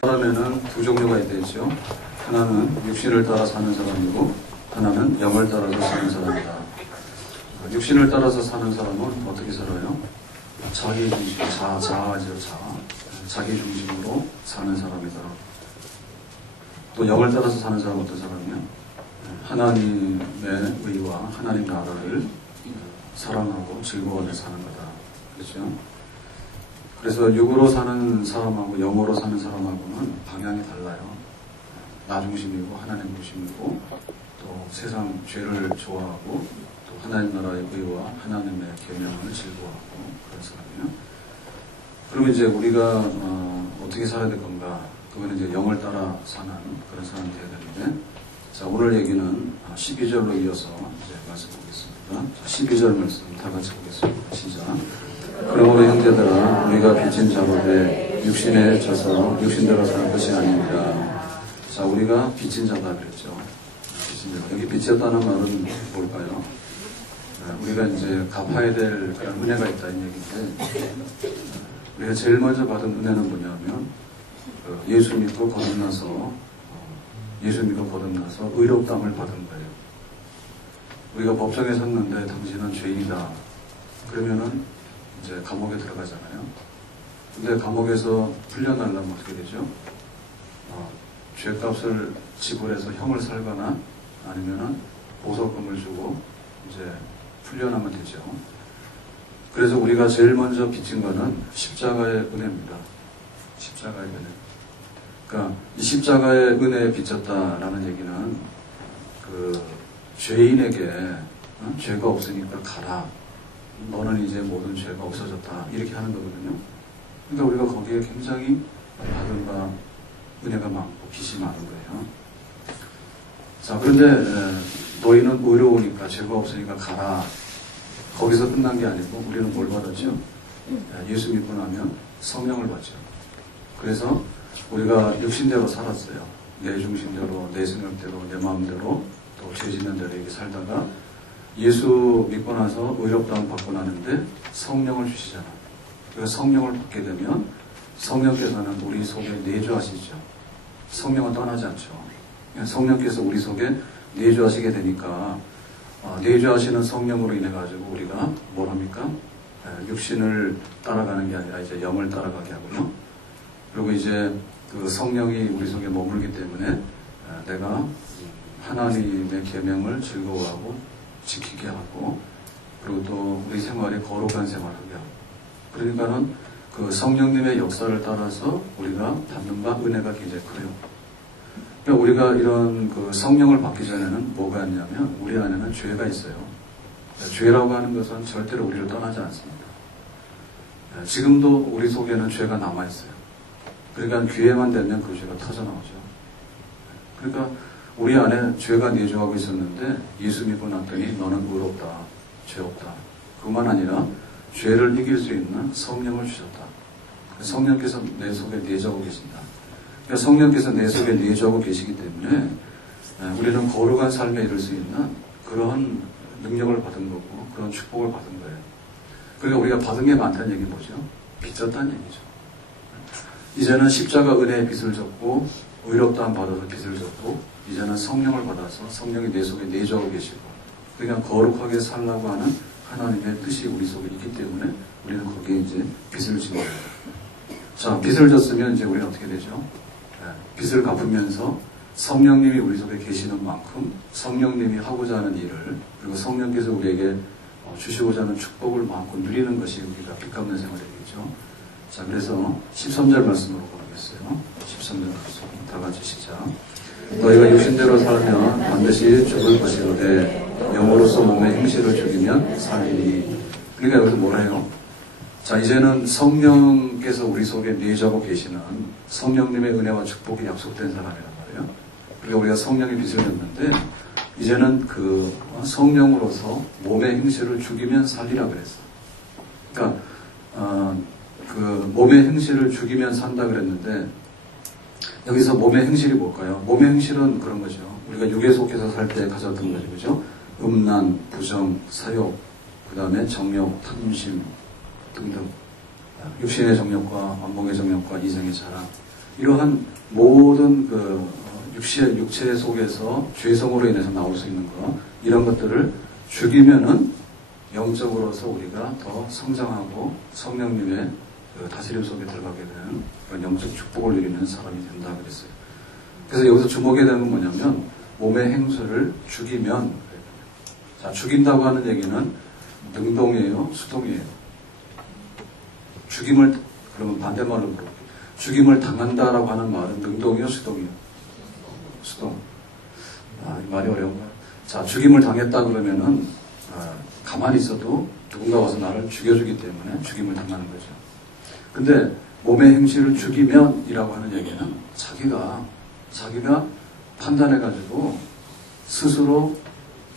사람에는 두 종류가 있겠죠. 하나는 육신을 따라 사는 사람이고 하나는 영을 따라서 사는 사람이다. 육신을 따라서 사는 사람은 어떻게 살아요? 자기 중심, 자아죠, 자아. 자기 중심으로 사는 사람이다. 또 영을 따라서 사는 사람은 어떤 사람이요? 하나님의 의와 하나님 나라를 사랑하고 즐거워하며 사는 거다. 그렇죠? 그래서 육으로 사는 사람하고 영으로 사는 사람하고는 방향이 달라요. 나 중심이고 하나님 중심이고 또 세상 죄를 좋아하고 또 하나님 나라의 의와 하나님의 계명을 즐거워하고 그런 사람이에요. 그러면 이제 우리가 어떻게 살아야 될 건가? 그거는 이제 영을 따라 사는 그런 사람이 되어야 되는데, 자, 오늘 얘기는 12절로 이어서 이제 말씀 보겠습니다. 12절 말씀 다 같이 보겠습니다. 시작. 그러므로 형제들아, 우리가 빚진 자로되 육신에 져서 육신대로 사는 것이 아닙니다. 자, 우리가 빚진 자다 그랬죠. 빚진 자. 여기 빚졌다는 말은 뭘까요? 우리가 이제 갚아야 될 그런 은혜가 있다는 얘기인데, 우리가 제일 먼저 받은 은혜는 뭐냐면 예수 믿고 거듭나서 의롭다함을 받은 거예요. 우리가 법정에 섰는데 당신은 죄인이다. 그러면은 이제 감옥에 들어가잖아요. 근데 감옥에서 풀려나려면 어떻게 되죠? 죄값을 지불해서 형을 살거나 아니면은 보석금을 주고 이제 풀려나면 되죠. 그래서 우리가 제일 먼저 빚진 거는 십자가의 은혜입니다. 십자가의 은혜. 그러니까 이 십자가의 은혜에 빚졌다라는 얘기는 그 죄인에게 죄가 없으니까 가라. 너는 이제 모든 죄가 없어졌다. 이렇게 하는 거거든요. 그러니까 우리가 거기에 굉장히 받은 바 은혜가 많고 빚이 많은 거예요. 자, 그런데 너희는 의로우니까 죄가 없으니까 가라. 거기서 끝난 게 아니고 우리는 뭘 받았죠? 예수 믿고 나면 성령을 받죠. 그래서 우리가 육신대로 살았어요. 내 중심대로, 내 생각대로, 내 마음대로, 또 죄 짓는 대로 이렇게 살다가 예수 믿고 나서 의롭다함 받고 나는데 성령을 주시잖아. 그래서 성령을 받게 되면 성령께서는 우리 속에 내주하시죠. 성령은 떠나지 않죠. 성령께서 우리 속에 내주하시게 되니까 내주하시는 성령으로 인해 가지고 우리가 뭘 합니까? 육신을 따라가는 게 아니라 이제 영을 따라가게 하고요. 그리고 이제 그 성령이 우리 속에 머물기 때문에 내가 하나님의 계명을 즐거워하고 지키게 하고, 그리고 또 우리 생활에 거룩한 생활을 하게 하고, 그러니까는 그 성령님의 역사를 따라서 우리가 받는 바 은혜가 굉장히 커요. 그러니까 우리가 이런 그 성령을 받기 전에는 뭐가 있냐면 우리 안에는 죄가 있어요. 죄라고 하는 것은 절대로 우리를 떠나지 않습니다. 지금도 우리 속에는 죄가 남아있어요. 그러니까 기회만 되면 그 죄가 터져나오죠. 그러니까 우리 안에 죄가 내주하고 있었는데 예수 믿고 났더니 너는 의롭다, 죄 없다. 그뿐만 아니라 죄를 이길 수 있는 성령을 주셨다. 성령께서 내 속에 내주하고 계신다. 그러니까 성령께서 내 속에 내주하고 계시기 때문에 우리는 거룩한 삶에 이룰 수 있는 그런 능력을 받은 거고 그런 축복을 받은 거예요. 그러니까 우리가 받은 게 많다는 얘기는 뭐죠? 빚졌다는 얘기죠. 이제는 십자가 은혜의 빚을 졌고 의롭다함 받아서 빚을 졌고 이제는 성령을 받아서 성령이 내 속에 내주하고 계시고 그러니까 거룩하게 살라고 하는 하나님의 뜻이 우리 속에 있기 때문에 우리는 거기에 이제 빚을 지는 거예요. 자, 빚을 졌으면 이제 우리는 어떻게 되죠? 빚을 갚으면서 성령님이 우리 속에 계시는 만큼 성령님이 하고자 하는 일을 그리고 성령께서 우리에게 주시고자 하는 축복을 마음껏 누리는 것이 우리가 빚 갚는 생활이겠죠. 자, 그래서 13절 말씀으로 보겠어요. 13절 말씀 다 같이 시작. 너희가 육신대로 살면 반드시 죽을 것이로되 영으로서 몸의 행실을 죽이면 살리니. 그러니까 여기서 뭐라 해요? 자, 이제는 성령께서 우리 속에 내주하고 계시는 성령님의 은혜와 축복이 약속된 사람이란 말이에요. 그러니까 우리가 성령의 빚을 졌는데 이제는 그 성령으로서 몸의 행실을 죽이면 살리라 그랬어. 그러니까 그 몸의 행실을 죽이면 산다 그랬는데 여기서 몸의 행실이 뭘까요? 몸의 행실은 그런 거죠. 우리가 육에 속해서 살 때 가졌던 거죠. 그죠? 음란, 부정, 사욕, 그 다음에 정욕, 탐심 등등. 육신의 정욕과 완복의 정욕과 이성의 자랑. 이러한 모든 그 육체 속에서 죄성으로 인해서 나올 수 있는 것, 이런 것들을 죽이면은 영적으로서 우리가 더 성장하고 성령님의 그 다스림 속에 들어가게 되는 그런 영적 축복을 누리는 사람이 된다 그랬어요. 그래서 여기서 주목해야 되는 건 뭐냐면 몸의 행수를 죽이면, 자, 죽인다고 하는 얘기는 능동이에요, 수동이에요? 죽임을, 그러면 반대말로 물어볼게요. 죽임을 당한다라고 하는 말은 능동이요, 수동이요? 수동. 이 말이 어려운가요? 자, 죽임을 당했다 그러면은, 가만히 있어도 누군가 와서 나를 죽여주기 때문에 죽임을 당하는 거죠. 근데 몸의 행실을 죽이면이라고 하는 얘기는 자기가 판단해가지고 스스로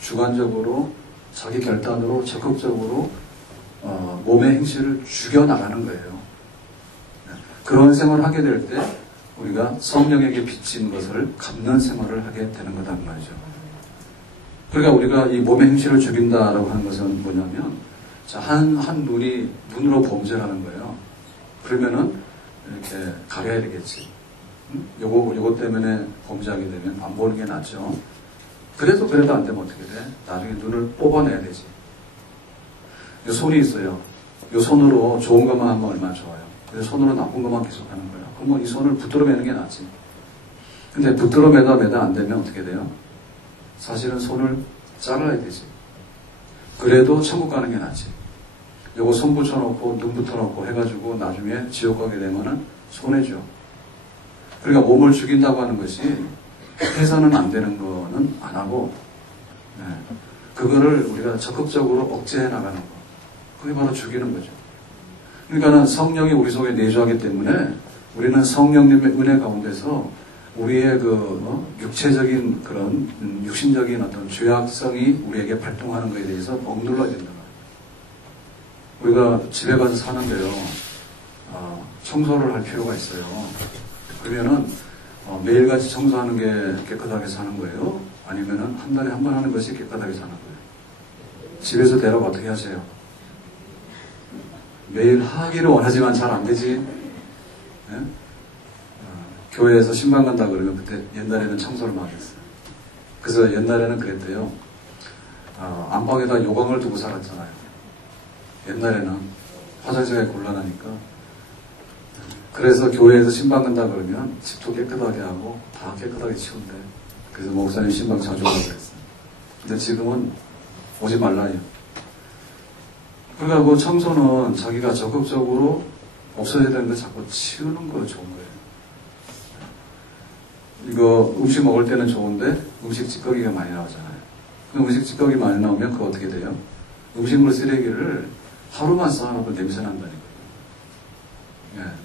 주관적으로 자기 결단으로 적극적으로 몸의 행실을 죽여나가는 거예요. 그런 생활을 하게 될 때 우리가 성령에게 비친 것을 갚는 생활을 하게 되는 거다 그 말이죠. 그러니까 우리가 이 몸의 행실을 죽인다라고 하는 것은 뭐냐면, 자, 한 눈으로 범죄를 하는 거예요. 그러면은 이렇게 가려야 되겠지. 요거 때문에 범죄하게 되면 안 보는 게 낫죠. 그래도 안 되면 어떻게 돼? 나중에 눈을 뽑아내야 되지. 요 손이 있어요. 요 손으로 좋은 것만 하면 얼마나 좋아요. 그래서 손으로 나쁜 것만 계속 하는 거예요. 그럼 이 손을 붙들어 매는 게 낫지. 근데 붙들어 매다 안 되면 어떻게 돼요? 사실은 손을 잘라야 되지. 그래도 천국 가는 게 낫지. 요거 손 붙여놓고 눈 붙여놓고 해가지고 나중에 지옥 가게 되면은 손해죠. 그러니까 몸을 죽인다고 하는 것이 해서는 안 되는 거는 안 하고, 그거를 우리가 적극적으로 억제해 나가는 거. 그게 바로 죽이는 거죠. 그러니까는 성령이 우리 속에 내주하기 때문에 우리는 성령님의 은혜 가운데서 우리의 육체적인 그런 육신적인 어떤 죄악성이 우리에게 발동하는 것에 대해서 억눌러야 된다. 우리가 집에 가서 사는데요, 청소를 할 필요가 있어요. 그러면은 매일같이 청소하는 게 깨끗하게 사는 거예요? 아니면은 한 달에 한 번 하는 것이 깨끗하게 사는 거예요? 집에서 대답 어떻게 하세요? 매일 하기를 원하지만 잘 안 되지. 네? 교회에서 신방 간다 그러면 그때 옛날에는 청소를 막 했어요. 그래서 옛날에는 그랬대요. 안방에다 요강을 두고 살았잖아요. 옛날에는 화장실에 곤란하니까. 그래서 교회에서 신방 간다 그러면 집도 깨끗하게 하고 다 깨끗하게 치운대. 그래서 목사님 신방 자주 오라고 그랬어요. 근데 지금은 오지 말라요. 그러니까 그 청소는 자기가 적극적으로 없어져야 되는 걸 자꾸 치우는 거 좋은 거예요. 이거 음식 먹을 때는 좋은데 음식 찌꺼기가 많이 나오잖아요. 그 음식 찌꺼기 많이 나오면 그거 어떻게 돼요? 음식물 쓰레기를 하루만 쌓아놓고 냄새 난다니까요.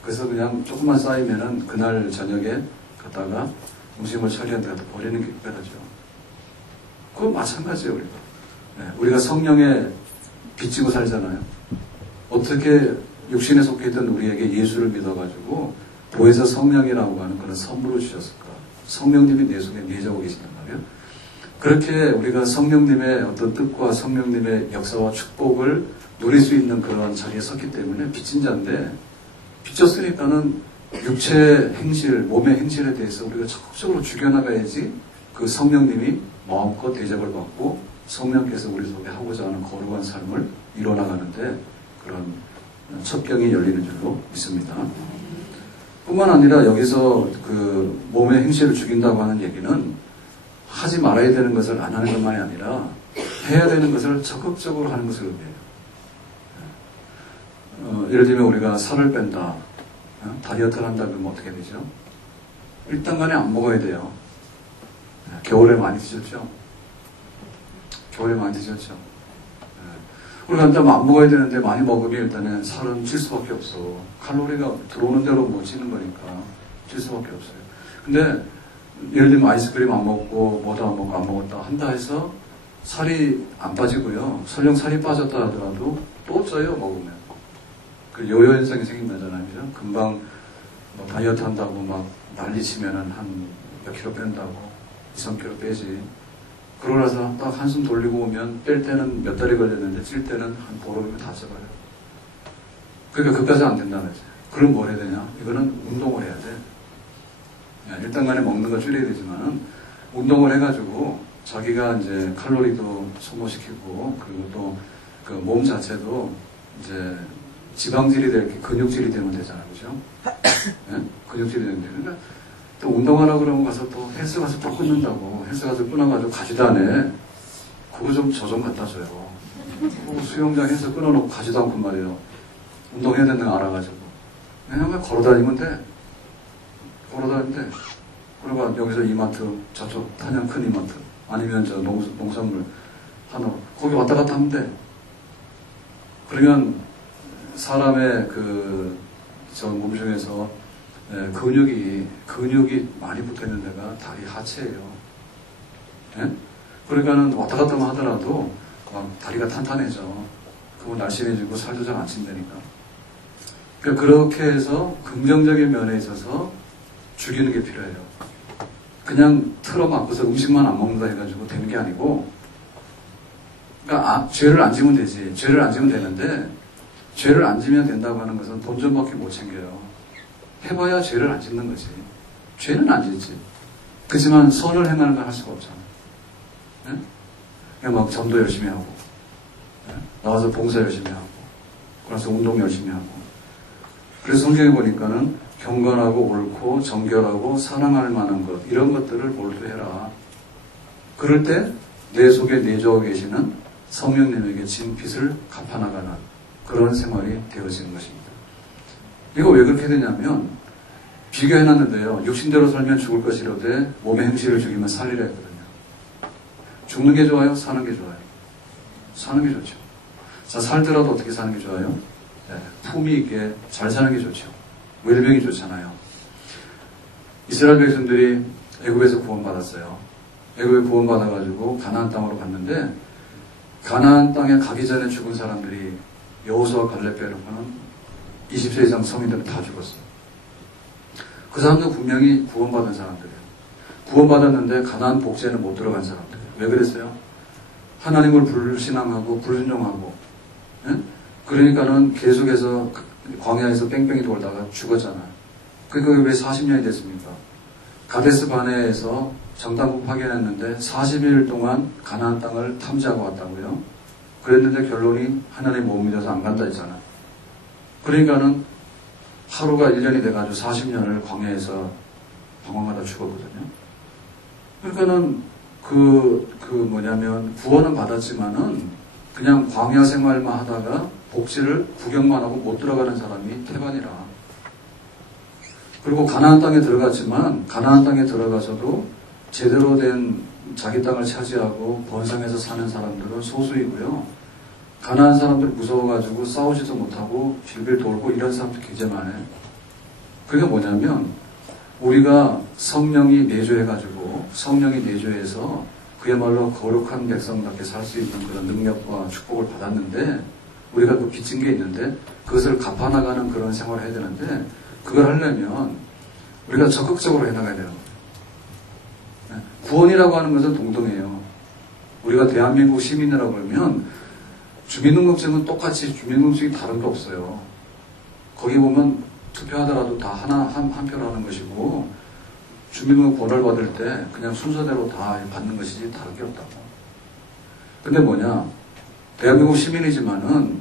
그래서 그냥 조금만 쌓이면은 그날 저녁에 갖다가 음식물 처리한 데 갖다 버리는 게 끝이죠. 그건 마찬가지예요, 우리가. 우리가 성령에 비치고 살잖아요. 어떻게 육신에 속해 있던 우리에게 예수를 믿어가지고 보혜사 성령이라고 하는 그런 선물을 주셨을까? 성령님이 내 속에 내재하고 계신단 말이에요. 그렇게 우리가 성령님의 어떤 뜻과 성령님의 역사와 축복을 누릴 수 있는 그런 자리에 섰기 때문에 빚진 자인데, 빚졌으니까는 육체 행실, 몸의 행실에 대해서 우리가 적극적으로 죽여나가야지 그 성령님이 마음껏 대접을 받고 성령께서 우리 속에 하고자 하는 거룩한 삶을 이뤄나가는데 그런 첩경이 열리는 줄로 믿습니다. 뿐만 아니라 여기서 그 몸의 행실을 죽인다고 하는 얘기는 하지 말아야 되는 것을 안 하는 것만이 아니라 해야 되는 것을 적극적으로 하는 것을 의미해요. 예를 들면 우리가 살을 뺀다, 다이어트를 한다 그러면 어떻게 되죠? 일단 간에 안 먹어야 돼요. 겨울에 많이 드셨죠? 겨울에 많이 드셨죠? 우리가 일단 안 먹어야 되는데 많이 먹으면 일단은 살은 찔 수밖에 없어. 칼로리가 들어오는 대로 못 찌는 거니까 찔 수밖에 없어요. 근데 예를 들면 아이스크림 안 먹고 뭐도 안 먹고 안 먹었다 한다 해서 살이 안 빠지고요. 설령 살이 빠졌다 하더라도 또 쪄요, 먹으면. 그 요요 현상이 생긴다잖아요. 그죠? 금방 뭐 다이어트 한다고 막 난리 치면은 한 몇 킬로 뺀다고 2, 3킬로 빼지. 그러고 나서 딱 한숨 돌리고 오면 뺄 때는 몇 달이 걸렸는데 찔 때는 한 보름이면 다 쪄가요. 그러니까 그까지 안 된다는 거죠. 그럼 뭘 해야 되냐? 이거는 운동을 해야 돼. 일단 간에 먹는 거 줄여야 되지만은 운동을 해가지고 자기가 이제 칼로리도 소모시키고 그리고 또 그 몸 자체도 이제 지방질이 될 근육질이 되면 되잖아요. 그죠? 네? 근육질이 되면 되니까 또 운동하라고 그러면 가서 또 헬스 가서 또 끊는다고 헬스 가서 끊어가지고 가지도 않아. 그거 좀 저 좀 갖다 줘요. 수영장에서 끊어놓고 가지도 않고 말이에요. 운동해야 되는 거 알아가지고. 왜냐면 걸어다니면 돼. 걸어다니면 돼. 그리고 여기서 이마트, 저쪽 탄양 큰 이마트, 아니면 저 농산물 하나, 거기 왔다 갔다 하면 돼. 그러면 사람의 저 몸중에서 근육이 많이 붙어 있는 데가 다리 하체예요. 예? 그러니까는 왔다 갔다 하더라도 다리가 탄탄해져. 그거 날씬해지고 살도 잘 안 찐다니까. 그러니까 그렇게 해서 긍정적인 면에 있어서 죽이는 게 필요해요. 그냥 틀어막고서 음식만 안 먹는다 해가지고 되는 게 아니고, 그러니까 죄를 안 지면 되지. 죄를 안 지면 되는데, 죄를 안 지면 된다고 하는 것은 본전밖에 못 챙겨요. 해봐야 죄를 안 짓는 거지. 죄는 안 짓지. 그렇지만 선을 행하는 건 할 수가 없잖아. 네? 그냥 막 전도 열심히 하고, 네? 나와서 봉사 열심히 하고, 그래서 운동 열심히 하고. 그래서 성경에 보니까는 경건하고 옳고 정결하고 사랑할 만한 것, 이런 것들을 몰두해라. 그럴 때 내 속에 내주어 계시는 성령님에게 진 빚을 갚아나가는 그런 생활이 되어지는 것입니다. 이거 왜 그렇게 되냐면 비교해놨는데요. 육신대로 살면 죽을 것이로되 몸의 행실을 죽이면 살리라 했거든요. 죽는 게 좋아요? 사는 게 좋아요? 사는 게 좋죠. 자, 살더라도 어떻게 사는 게 좋아요? 네, 품위 있게 잘 사는 게 좋죠. 웰빙이 좋잖아요. 이스라엘 백성들이 애굽에서 구원받았어요. 애굽에 구원받아가지고 가나안 땅으로 갔는데 가나안 땅에 가기 전에 죽은 사람들이 여호수아 갈렙 빼놓고는 20세 이상 성인들은 다 죽었어요. 그 사람도 분명히 구원받은 사람들이에요. 구원받았는데 가나안 복지에는 못 들어간 사람들이에요. 왜 그랬어요? 하나님을 불신앙하고 불순종하고, 예? 그러니까는 계속해서 광야에서 뺑뺑이 돌다가 죽었잖아요. 그게 왜 40년이 됐습니까? 가데스 바네에서 정탐국 파견했는데 40일 동안 가나안 땅을 탐지하고 왔다고요. 그랬는데 결론이 하나님 못 믿어서 안 간다 했잖아요. 그러니까는 하루가 1년이 돼가지고 40년을 광야에서 방황하다 죽었거든요. 그러니까는 구원은 받았지만은 그냥 광야 생활만 하다가 복지를 구경만 하고 못 들어가는 사람이 태반이라. 그리고 가나안 땅에 들어갔지만 가나안 땅에 들어가서도 제대로 된 자기 땅을 차지하고 번성해서 사는 사람들은 소수이고요. 가나안 사람들 무서워가지고 싸우지도 못하고 빌빌 돌고 이런 사람들 굉장히 많아요. 그게 뭐냐면 우리가 성령이 내주해가지고 성령이 내주해서 그야말로 거룩한 백성답게 살 수 있는 그런 능력과 축복을 받았는데 우리가 그 빚진 게 있는데 그것을 갚아나가는 그런 생활을 해야 되는데 그걸 하려면 우리가 적극적으로 해나가야 되는 거예요. 구원이라고 하는 것은 동등해요. 우리가 대한민국 시민이라고 그러면 주민등록증은 똑같이 주민등록증이 다른 게 없어요. 거기 보면 투표하더라도 다 한 표로 하는 것이고 주민등록 번호를 받을 때 그냥 순서대로 다 받는 것이지 다른 게 없다고. 근데 뭐냐, 대한민국 시민이지만은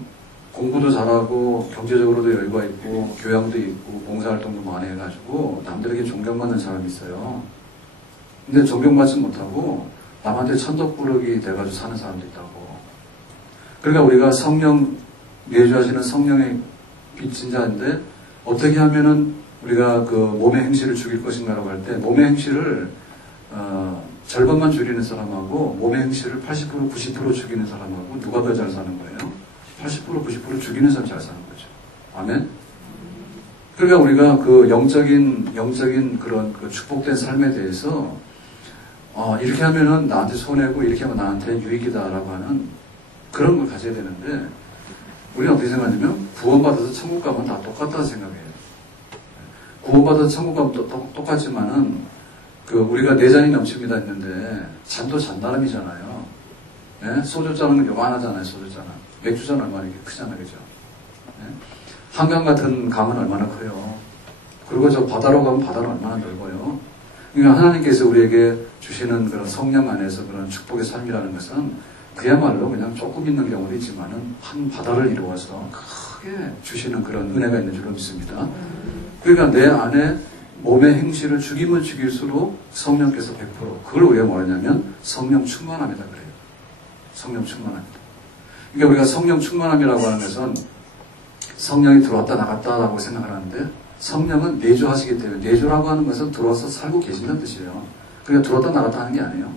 공부도 잘하고 경제적으로도 여유가 있고 교양도 있고 봉사활동도 많이 해가지고 남들에게 존경받는 사람이 있어요. 근데 존경받지 못하고 남한테 천덕꾸러기 돼가지고 사는 사람도 있다고. 그러니까 우리가 성령 내주하시는 성령의 빚진 자인데 어떻게 하면은 우리가 그 몸의 행실을 죽일 것인가라고 할 때 몸의 행실을 절반만 줄이는 사람하고 몸의 행실을 80% 90% 죽이는 사람하고 누가 더 잘 사는 거예요? 80% 90% 죽이는 사람이 잘 사는 거죠. 아멘? 그러니까 우리가 그 영적인 그런 그 축복된 삶에 대해서 이렇게 하면은 나한테 손해고 이렇게 하면 나한테 유익이다라고 하는 그런 걸 가져야 되는데 우리는 어떻게 생각하냐면 구원받아서 천국 가면 다 똑같다고 생각해요. 구원받아서 천국 가면 똑같지만은 우리가 네 잔이 넘칩니다 했는데 잔도 잔다름이잖아요. 예? 소주잔은 요만하잖아요. 소주잔은. 맥주잔은 얼마나 이렇게 크잖아요. 그죠? 예? 한강 같은 강은 얼마나 커요. 그리고 저 바다로 가면 바다는 얼마나 넓어요. 그러니까 하나님께서 우리에게 주시는 그런 성령 안에서 그런 축복의 삶이라는 것은 그야말로 그냥 조금 있는 경우도 있지만은 한 바다를 이루어서 크게 주시는 그런 은혜가 있는 줄로 믿습니다. 그러니까 내 안에 몸의 행실을 죽이면 죽일수록 성령께서 100% 그걸 우리가 뭐냐면 성령 충만함이다 그래요. 성령 충만함이다. 그러니까 우리가 성령 충만함이라고 하는 것은 성령이 들어왔다 나갔다라고 생각하는데 성령은 내주하시기 때문에 내주라고 하는 것은 들어와서 살고 계신다는 뜻이에요. 그러니까 들어왔다 나갔다 하는 게 아니에요.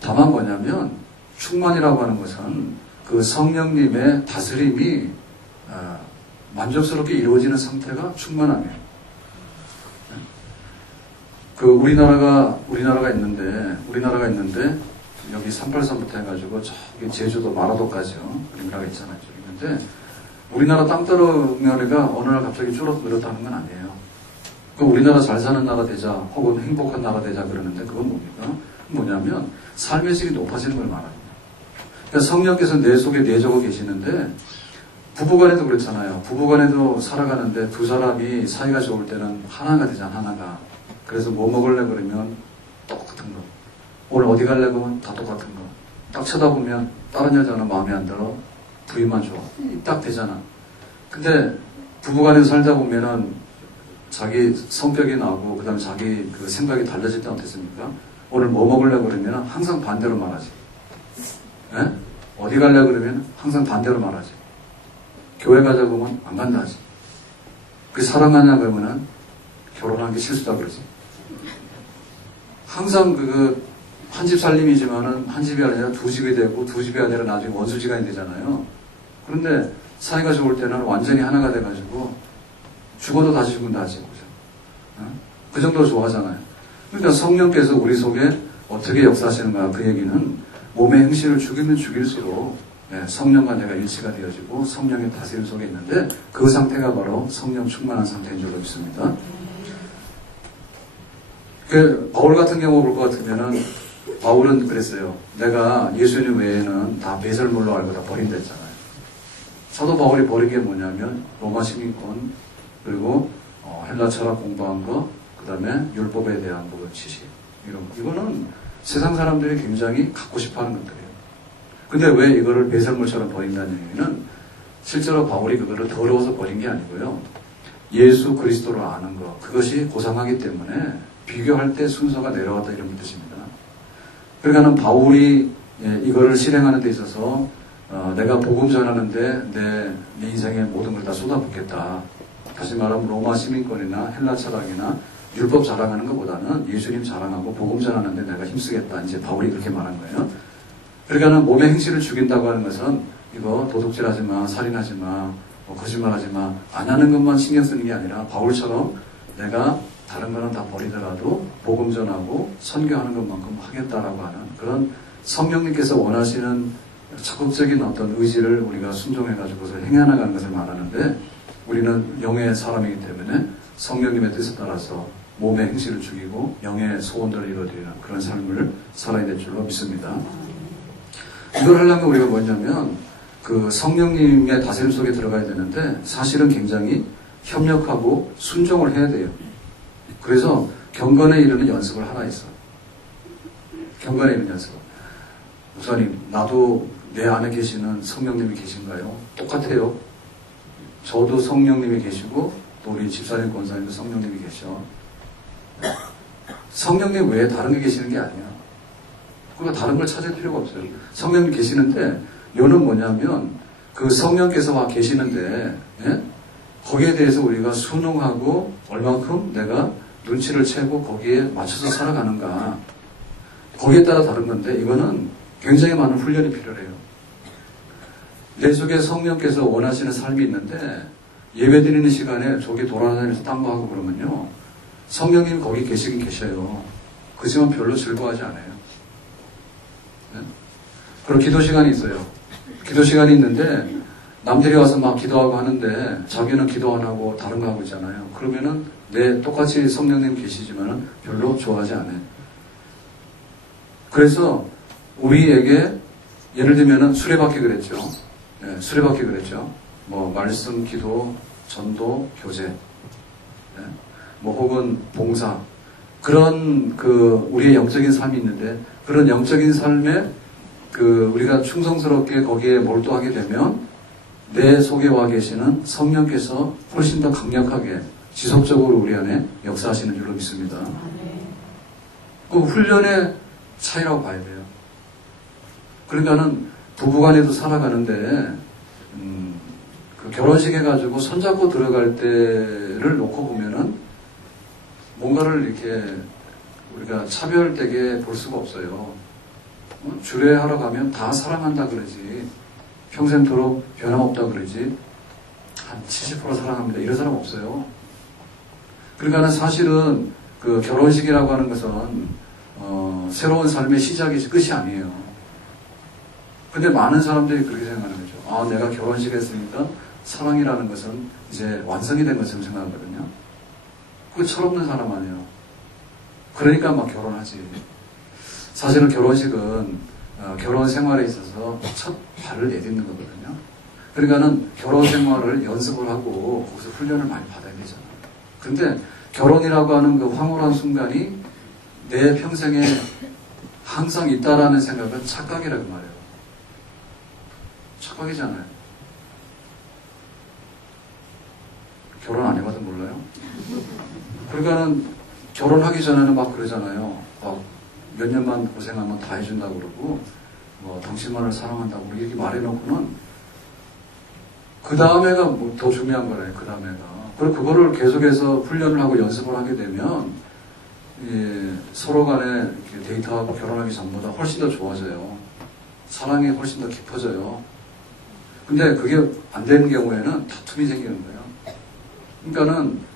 다만 뭐냐면 충만이라고 하는 것은 그 성령님의 다스림이 만족스럽게 이루어지는 상태가 충만함이에요. 그 우리나라가 있는데 여기 383부터 해가지고 저기 제주도 마라도까지요. 우리나라가 있잖아요. 있는데 우리나라 땅덩어리가 어느 날 갑자기 줄어들었다는 건 아니에요. 그 우리나라 잘 사는 나라 되자 혹은 행복한 나라 되자 그러는데 그건 뭡니까? 뭐냐면 삶의 질이 높아지는 걸 말합니다. 그러니까 성령께서 내 속에 내적어 계시는데 부부간에도 그렇잖아요. 부부간에도 살아가는데 두 사람이 사이가 좋을 때는 하나가 되잖아. 하나가. 그래서 뭐 먹을래 그러면 똑같은 거. 오늘 어디 갈래 그러면 다 똑같은 거. 딱 쳐다보면 다른 여자는 마음에 안 들어. 부인만 좋아. 딱 되잖아. 근데 부부간에서 살다 보면은 자기 성격이 나고 그다음에 자기 그 생각이 달라질 때 어떻습니까? 오늘 뭐 먹을래 그러면 항상 반대로 말하지. 예? 어디 갈래 그러면 항상 반대로 말하지. 교회 가자 그러면 안 간다 하지. 그 사랑하냐 그러면은 결혼하는 게 실수다 그러지. 항상 한 집 살림이지만은 한 집이 아니라 두 집이 되고 두 집이 아니라 나중에 원수지간이 되잖아요. 그런데 사이가 좋을 때는 완전히 하나가 돼가지고 죽어도 다시 죽은다 하지. 그죠? 그 정도로 좋아하잖아요. 그러니까 성령께서 우리 속에 어떻게 역사하시는가 그 얘기는 몸의 행실을 죽이면 죽일수록 성령과 내가 일치가 되어지고 성령의 다스림 속에 있는데 그 상태가 바로 성령 충만한 상태인 줄로 믿습니다. 바울 같은 경우 볼 것 같으면은 바울은 그랬어요. 내가 예수님 외에는 다 배설물로 알고 다 버린다 했잖아요. 사도 바울이 버린 게 뭐냐면 로마 시민권 그리고 헬라 철학 공부한 거 그 다음에 율법에 대한 모든 지식 이거는 세상 사람들이 굉장히 갖고 싶어하는 것들이에요. 근데 왜 이거를 배설물처럼 버린다는 얘기는 실제로 바울이 그거를 더러워서 버린 게 아니고요. 예수 그리스도를 아는 것 그것이 고상하기 때문에 비교할 때 순서가 내려왔다 이런 뜻입니다. 그러니까는 바울이 이거를 실행하는 데 있어서 내가 복음 전하는데 내 인생의 모든 걸 다 쏟아붓겠다. 다시 말하면 로마 시민권이나 헬라 철학이나 율법 자랑하는 것보다는 예수님 자랑하고 복음 전하는데 내가 힘쓰겠다. 이제 바울이 그렇게 말한 거예요. 그러니까는 몸의 행실을 죽인다고 하는 것은 이거 도둑질하지 마, 살인하지 마, 거짓말하지 마, 안 하는 것만 신경 쓰는 게 아니라 바울처럼 내가 다른 거는 다 버리더라도 복음 전하고 선교하는 것만큼 하겠다라고 하는 그런 성령님께서 원하시는 적극적인 어떤 의지를 우리가 순종해가지고서 행해나가는 것을 말하는데 우리는 영의 사람이기 때문에 성령님의 뜻에 따라서 몸의 행실을 죽이고 영의 소원들을 이루어드리는 그런 삶을 살아야 될 줄로 믿습니다. 이걸 하려면 우리가 뭐냐면 그 성령님의 다스림 속에 들어가야 되는데 사실은 굉장히 협력하고 순종을 해야 돼요. 그래서 경건에 이르는 연습을 하나 있어요. 경건에 이르는 연습. 목사님, 나도 내 안에 계시는 성령님이 계신가요? 똑같아요. 저도 성령님이 계시고 또 우리 집사님, 권사님도 성령님이 계셔. 성령님 외에 다른 게 계시는 게 아니야. 그러니까 다른 걸 찾을 필요가 없어요. 성령님 계시는데 요는 뭐냐면 그 성령께서 와 계시는데 거기에 대해서 우리가 순응하고 얼만큼 내가 눈치를 채고 거기에 맞춰서 살아가는가 거기에 따라 다른 건데 이거는 굉장히 많은 훈련이 필요해요. 내 속에 성령께서 원하시는 삶이 있는데 예배 드리는 시간에 저기 돌아다니면서 딴 거 하고 그러면요 성령님이 거기 계시긴 계셔요. 그렇지만 별로 즐거워하지 않아요. 그리고 기도 시간이 있어요. 기도 시간이 있는데 남들이 와서 막 기도하고 하는데 자기는 기도 안 하고 다른 거 하고 있잖아요. 그러면은 똑같이 성령님 계시지만은 별로 좋아하지 않아요. 그래서 우리에게 예를 들면은 수레바퀴 그랬죠. 수레바퀴 그랬죠. 뭐 말씀, 기도, 전도, 교제, 뭐 혹은 봉사 그런 우리의 영적인 삶이 있는데 그런 영적인 삶에 우리가 충성스럽게 거기에 몰두하게 되면 내 속에 와 계시는 성령께서 훨씬 더 강력하게 지속적으로 우리 안에 역사하시는 줄로 믿습니다. 그 훈련의 차이라고 봐야 돼요. 그러니까는 부부간에도 살아가는데 그 결혼식 해가지고 손잡고 들어갈 때를 놓고 보면은 뭔가를 이렇게 우리가 차별되게 볼 수가 없어요. 주례하러 가면 다 사랑한다 그러지. 평생토록 변함없다 그러지. 한 70% 사랑합니다. 이런 사람 없어요. 그러니까는 사실은 그 결혼식이라고 하는 것은 새로운 삶의 시작이지 끝이 아니에요. 근데 많은 사람들이 그렇게 생각하는 거죠. 아, 내가 결혼식 했으니까 사랑이라는 것은 이제 완성이 된 것처럼 생각하거든요. 그거 철없는 사람 아니에요. 그러니까 막 결혼하지. 사실은 결혼식은 결혼 생활에 있어서 첫 발을 내딛는 거거든요. 그러니까는 결혼 생활을 연습을 하고 거기서 훈련을 많이 받아야 되잖아요. 근데 결혼이라고 하는 그 황홀한 순간이 내 평생에 항상 있다라는 생각은 착각이라고 말해요. 착각이잖아요. 결혼 안 해봐도 몰라요? 그러니까는 결혼하기 전에는 막 그러잖아요. 막 몇 년만 고생하면 다 해준다고 그러고, 뭐, 당신만을 사랑한다고 이렇게 말해놓고는, 그 다음에가 뭐 더 중요한 거래요, 그 다음에가. 그리고 그거를 계속해서 훈련을 하고 연습을 하게 되면, 서로 간에 데이트하고 결혼하기 전보다 훨씬 더 좋아져요. 사랑이 훨씬 더 깊어져요. 근데 그게 안 되는 경우에는 다툼이 생기는 거예요. 그러니까는,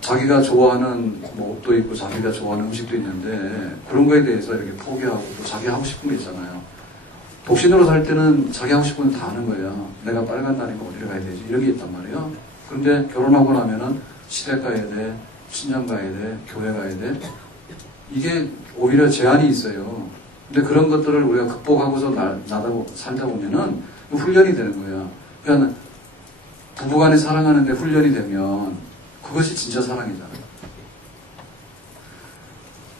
자기가 좋아하는 뭐 옷도 있고 자기가 좋아하는 음식도 있는데 그런 거에 대해서 이렇게 포기하고 또 자기 하고 싶은 게 있잖아요. 독신으로 살 때는 자기 하고 싶은 거 다 하는 거예요. 내가 빨간 날이면 어디를 가야 되지? 이런 게 있단 말이에요. 그런데 결혼하고 나면은 시댁 가야 돼, 친정 가야 돼, 교회 가야 돼. 이게 오히려 제한이 있어요. 근데 그런 것들을 우리가 극복하고서 살다 보면은 훈련이 되는 거예요. 그러니까 부부간에 사랑하는데 훈련이 되면 그것이 진짜 사랑이잖아요.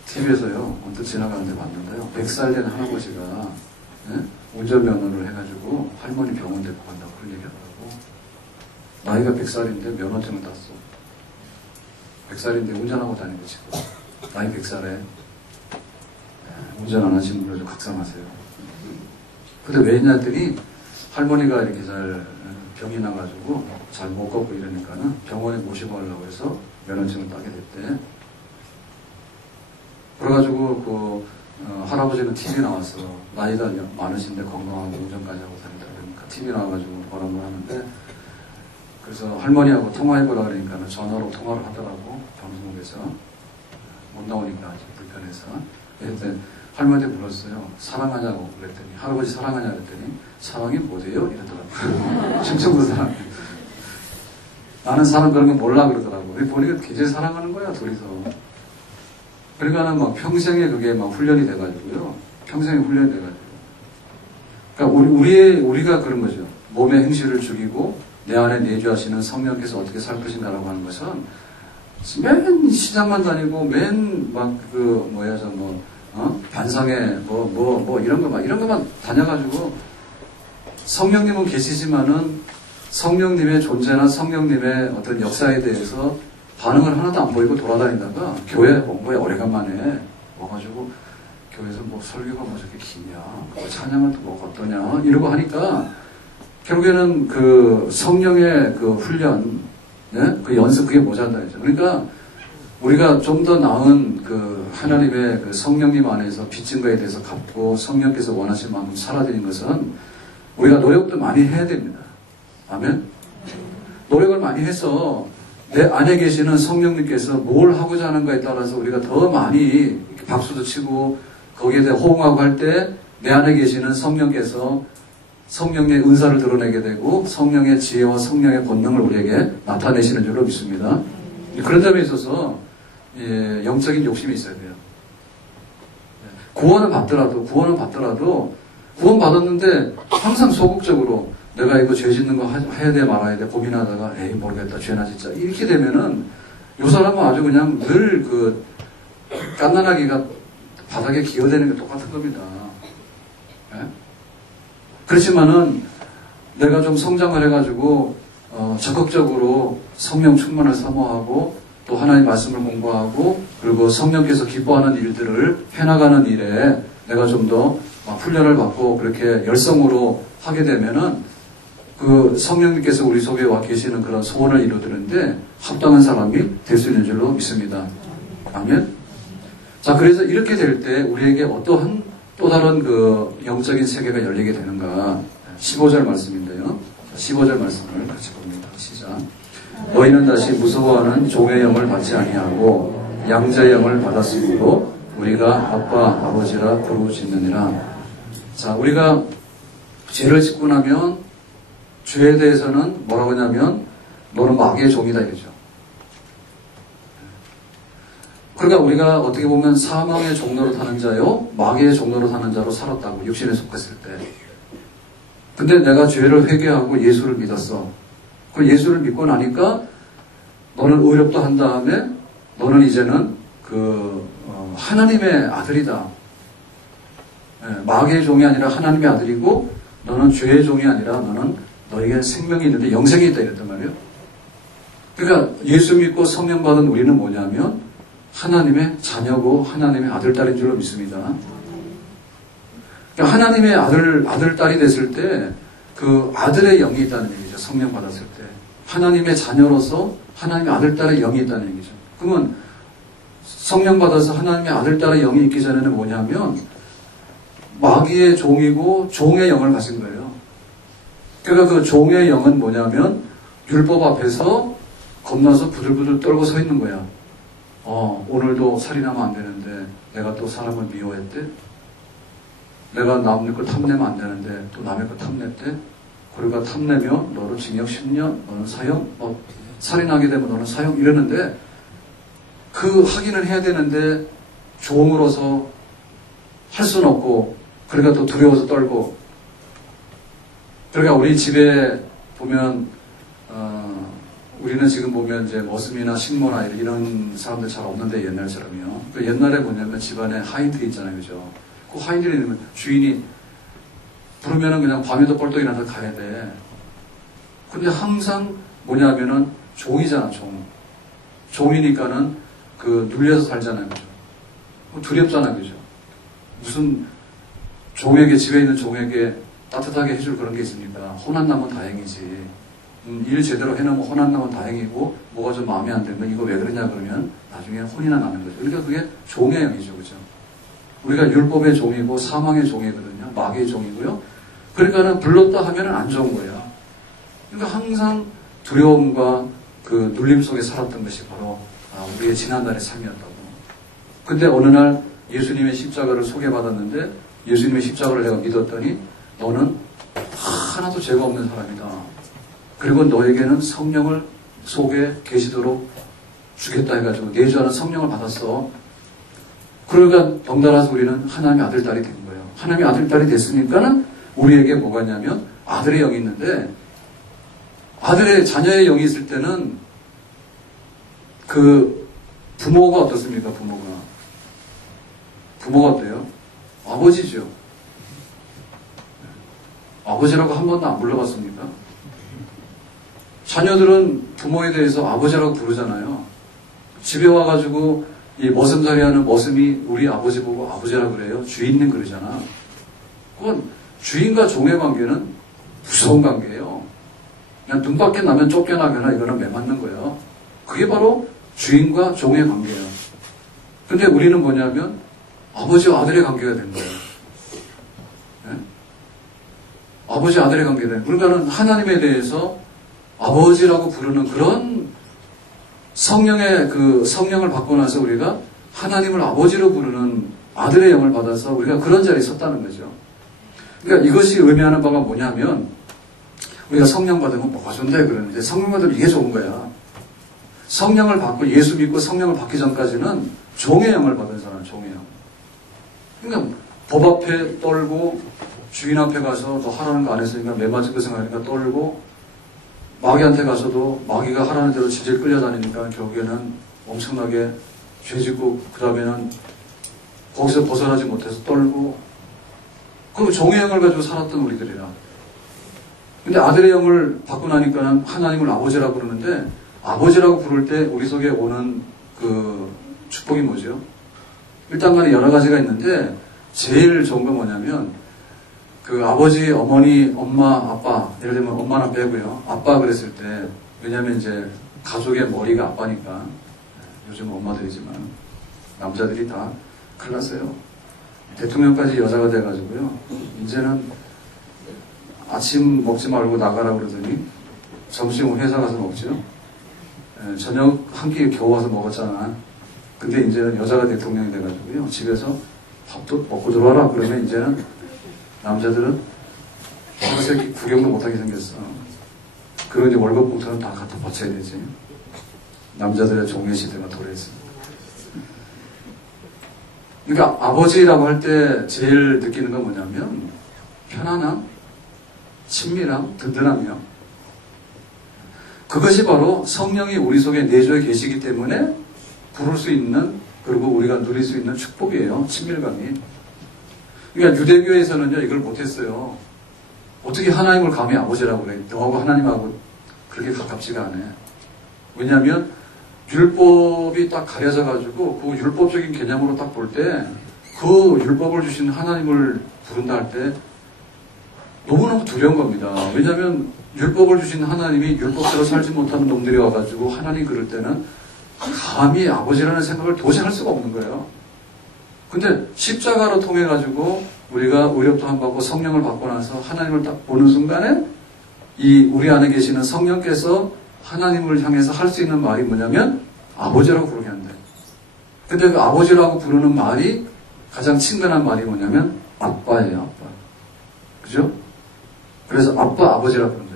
TV에서요, 언뜻 지나가는데 봤는데요. 100살 된 할아버지가, 운전면허를 해가지고 할머니 병원 데리고 간다고 그런 얘기 하더라고. 나이가 100살인데 면허증을 땄어. 100살인데 운전하고 다니고 지금. 나이 100살에. 운전 안 하시는 분들 좀 각성하세요. 근데 왜 했냐 했더니, 할머니가 이렇게 잘 병이 나가지고 잘 못 걷고 이러니까는 병원에 모시고 가려고 해서 면허증을 따게 됐대. 그래가지고 할아버지는 TV 나왔어. 나이가 많으신데 건강하고 운전까지 하고 다닌다 그러니까 TV 나와가지고 뭐라고 하는데 그래서 할머니하고 통화해보라 그러니까는 전화로 통화를 하더라고. 방송국에서 못 나오니까 아주 불편해서. 그때 할머니한테 물었어요. 사랑하냐고 그랬더니 할아버지 사랑하냐 그랬더니 사랑이 뭐대요? 이러더라고요. 충청도 사람. 나는 사람 그런 거 몰라 그러더라고. 보니까 굉장히 사랑하는 거야 둘이서. 그러니까는 막 평생에 그게 막 훈련이 돼가지고요. 평생에 훈련이 돼가지고. 그러니까 우리가 그런 거죠. 몸의 행실을 죽이고 내 안에 내주하시는 성령께서 어떻게 살 것인가라고 하는 것은 맨 시장만 다니고 맨 막 반상회 이런 것만 다녀가지고 성령님은 계시지만은 성령님의 존재나 성령님의 어떤 역사에 대해서 반응을 하나도 안 보이고 돌아다니다가 교회 온 거에 오래간만에 와가지고 교회에서 뭐 설교가 뭐 저렇게 기냐, 찬양은 또 뭐 어떠냐 이러고 하니까 결국에는 그 성령의 그 훈련, 그 연습 그게 모자란다 했죠. 그러니까 우리가 좀 더 나은 그 하나님의 그 성령님 안에서 빚진 거에 대해서 갚고 성령께서 원하시는 만큼 살아드리는 것은 우리가 노력도 많이 해야 됩니다. 아멘? 노력을 많이 해서 내 안에 계시는 성령님께서 뭘 하고자 하는가에 따라서 우리가 더 많이 박수도 치고 거기에 대해 호응하고 할 때 내 안에 계시는 성령께서 성령의 은사를 드러내게 되고 성령의 지혜와 성령의 권능을 우리에게 나타내시는 줄로 믿습니다. 그런 점에 있어서 영적인 욕심이 있어야 돼요. 구원은 받더라도 구원 받았는데 항상 소극적으로 내가 이거 죄 짓는 거 해야 돼 말아야 돼 고민하다가 에이 모르겠다 죄나 진짜 이렇게 되면은 요 사람은 아주 그냥 늘 갓난아기가 바닥에 기어대는 게 똑같은 겁니다. 예? 그렇지만은 내가 좀 성장을 해가지고 적극적으로 성령 충만을 사모하고 또 하나님 말씀을 공부하고 그리고 성령께서 기뻐하는 일들을 해나가는 일에 내가 좀 더 훈련을 받고 그렇게 열성으로 하게 되면은 그 성령님께서 우리 속에 와 계시는 그런 소원을 이루드는데 합당한 사람이 될 수 있는 줄로 믿습니다. 아멘. 자, 그래서 이렇게 될 때 우리에게 어떠한 또 다른 그 영적인 세계가 열리게 되는가? 15절 말씀인데요. 15절 말씀을 같이 봅니다. 시작. 너희는 다시 무서워하는 종의 영을 받지 아니하고 양자의 영을 받았으므로 우리가 아빠, 아버지라 부르짖느니라. 자, 우리가 죄를 짓고 나면 죄에 대해서는 뭐라고 하냐면 너는 마귀의 종이다 이거죠. 그러니까 우리가 어떻게 보면 사망의 종로로 타는 자요, 마귀의 종로로 사는 자로 살았다고, 육신에 속했을 때. 근데 내가 죄를 회개하고 예수를 믿었어. 그 예수를 믿고 나니까 너는 의롭다 한 다음에 너는 이제는 하나님의 아들이다. 마귀의 종이 아니라 하나님의 아들이고 너는 죄의 종이 아니라 너는 너에게 생명이 있는데 영생이 있다 이랬단 말이에요. 그러니까 예수 믿고 성령 받은 우리는 뭐냐면 하나님의 자녀고 하나님의 아들, 딸인 줄로 믿습니다. 그러니까 하나님의 아들, 딸이 됐을 때 그 아들의 영이 있다는 얘기죠. 성령 받았을 때. 하나님의 자녀로서 하나님의 아들, 딸의 영이 있다는 얘기죠. 그러면 성령 받아서 하나님의 아들, 딸의 영이 있기 전에는 뭐냐면 마귀의 종이고 종의 영을 가진 거예요. 그러니까 그 종의 영은 뭐냐면 율법 앞에서 겁나서 부들부들 떨고 서 있는 거야. 오늘도 살인하면 안 되는데 내가 또 사람을 미워했대? 내가 남의 거 탐내면 안 되는데 또 남의 거 탐냈대? 그러니까 탐내면 너는 징역 10년, 너는 사형, 살인하게 되면 너는 사형 이러는데 그 확인을 해야 되는데 종으로서 할 수는 없고 그러니까 또 두려워서 떨고 그러니까 우리 집에 보면 우리는 지금 보면 이제 머슴이나 식모나 이런 사람들 잘 없는데 옛날처럼요. 그 옛날에 뭐냐면 집안에 하인들이 있잖아요, 그죠? 그 하인들이 있으면 주인이 부르면은 그냥 밤에도 뻘떡 일어나서 가야 돼. 근데 항상 뭐냐면은 종이잖아, 종. 종이니까는 눌려서 살잖아요, 그죠? 두렵잖아요, 그죠? 무슨 종에게, 집에 있는 종에게 따뜻하게 해줄 그런 게 있습니까? 혼안 나면 다행이지. 일 제대로 해놓으면 혼안 나면 다행이고, 뭐가 좀 마음에 안 들면 이거 왜 그러냐 그러면 나중에 혼이나 나는 거죠. 그러니까 그게 종의 영이죠, 그죠? 우리가 율법의 종이고 사망의 종이거든요. 마귀의 종이고요. 그러니까는 불렀다 하면은 안 좋은 거예요. 그러니까 항상 두려움과 그 눌림 속에 살았던 것이 바로 우리의 지난날의 삶이었다고. 근데 어느 날 예수님의 십자가를 소개받았는데 예수님의 십자가를 내가 믿었더니 너는 하나도 죄가 없는 사람이다. 그리고 너에게는 성령을 속에 계시도록 주겠다 해가지고 내주하는 성령을 받았어. 그러니까 덩달아서 우리는 하나님의 아들, 딸이 된 거예요. 하나님의 아들, 딸이 됐으니까는 우리에게 뭐가 있냐면 아들의 영이 있는데 아들의 자녀의 영이 있을 때는 그 부모가 어떻습니까? 부모가 어때요? 아버지죠. 아버지라고 한 번도 안 불러봤습니까? 자녀들은 부모에 대해서 아버지라고 부르잖아요. 집에 와가지고 이 머슴살이 하는 머슴이 우리 아버지 보고 아버지라고 그래요. 주인님 그러잖아. 그건 주인과 종의 관계는 무서운 관계예요. 그냥 눈 밖에 나면 쫓겨나거나 이거는 매 맞는 거예요. 그게 바로 주인과 종의 관계예요. 근데 우리는 뭐냐면 아버지와 아들의 관계가 된 거예요. 네? 아버지 아들의 관계가 된 거예요. 그러니까는 하나님에 대해서 아버지라고 부르는 그런 성령의 성령을 받고 나서 우리가 하나님을 아버지로 부르는 아들의 영을 받아서 우리가 그런 자리에 섰다는 거죠. 그러니까 이것이 의미하는 바가 뭐냐면 우리가 성령 받으면 뭐가 좋은데 그러는데 성령 받으면 이게 좋은 거야. 성령을 받고 예수 믿고 성령을 받기 전까지는 종의 영을 받은 사람은 종의 영. 그러니까 법 앞에 떨고 주인 앞에 가서 너 하라는 거 안 했으니까 매 맞을 거 생각하니까 떨고 마귀한테 가서도 마귀가 하라는 대로 질질 끌려다니니까 결국에는 엄청나게 죄짓고 그 다음에는 거기서 벗어나지 못해서 떨고 그 종의 영을 가지고 살았던 우리들이라. 근데 아들의 영을 받고 나니까는 하나님을 아버지라고 부르는데 아버지라고 부를 때 우리 속에 오는 그 축복이 뭐죠? 일단 간에 여러 가지가 있는데 제일 좋은 건 뭐냐면 그 아버지, 어머니, 엄마, 아빠 예를 들면 엄마는 빼고요. 아빠 그랬을 때 왜냐면 이제 가족의 머리가 아빠니까 요즘 엄마들이지만 남자들이 다 큰일 났어요. 대통령까지 여자가 돼가지고요. 이제는 아침 먹지 말고 나가라 그러더니 점심 회사 가서 먹죠. 저녁 한 끼 겨우 와서 먹었잖아. 근데 이제는 여자가 대통령이 돼가지고요. 집에서 밥도 먹고 들어와라. 그러면 이제는 남자들은 새끼 구경도 못하게 생겼어. 그리고 이제 월급 봉투는 다 갖다 바쳐야 되지. 남자들의 종의 시대가 도래했어. 그러니까 아버지라고 할 때 제일 느끼는 건 뭐냐면 편안함, 친밀함, 든든함이요. 그것이 바로 성령이 우리 속에 내주에 계시기 때문에 부를 수 있는 그리고 우리가 누릴 수 있는 축복이에요. 친밀감이. 그러니까 유대교에서는요 이걸 못했어요. 어떻게 하나님을 감히 아버지라고 그래. 너하고 하나님하고 그렇게 가깝지가 않아. 왜냐하면 율법이 딱 가려져 가지고 그 율법적인 개념으로 딱 볼 때 그 율법을 주신 하나님을 부른다 할 때 너무너무 두려운 겁니다. 왜냐하면 율법을 주신 하나님이 율법대로 살지 못하는 놈들이 와가지고 하나님 그럴 때는 감히 아버지라는 생각을 도저히 할 수가 없는 거예요. 근데 십자가로 통해 가지고 우리가 의롭다함 받고 성령을 받고 나서 하나님을 딱 보는 순간에 이 우리 안에 계시는 성령께서 하나님을 향해서 할 수 있는 말이 뭐냐면 아버지라고 부르게 한대. 근데 그 아버지라고 부르는 말이 가장 친근한 말이 뭐냐면 아빠예요. 아빠. 그죠? 그래서 아빠, 아버지라고 부른다.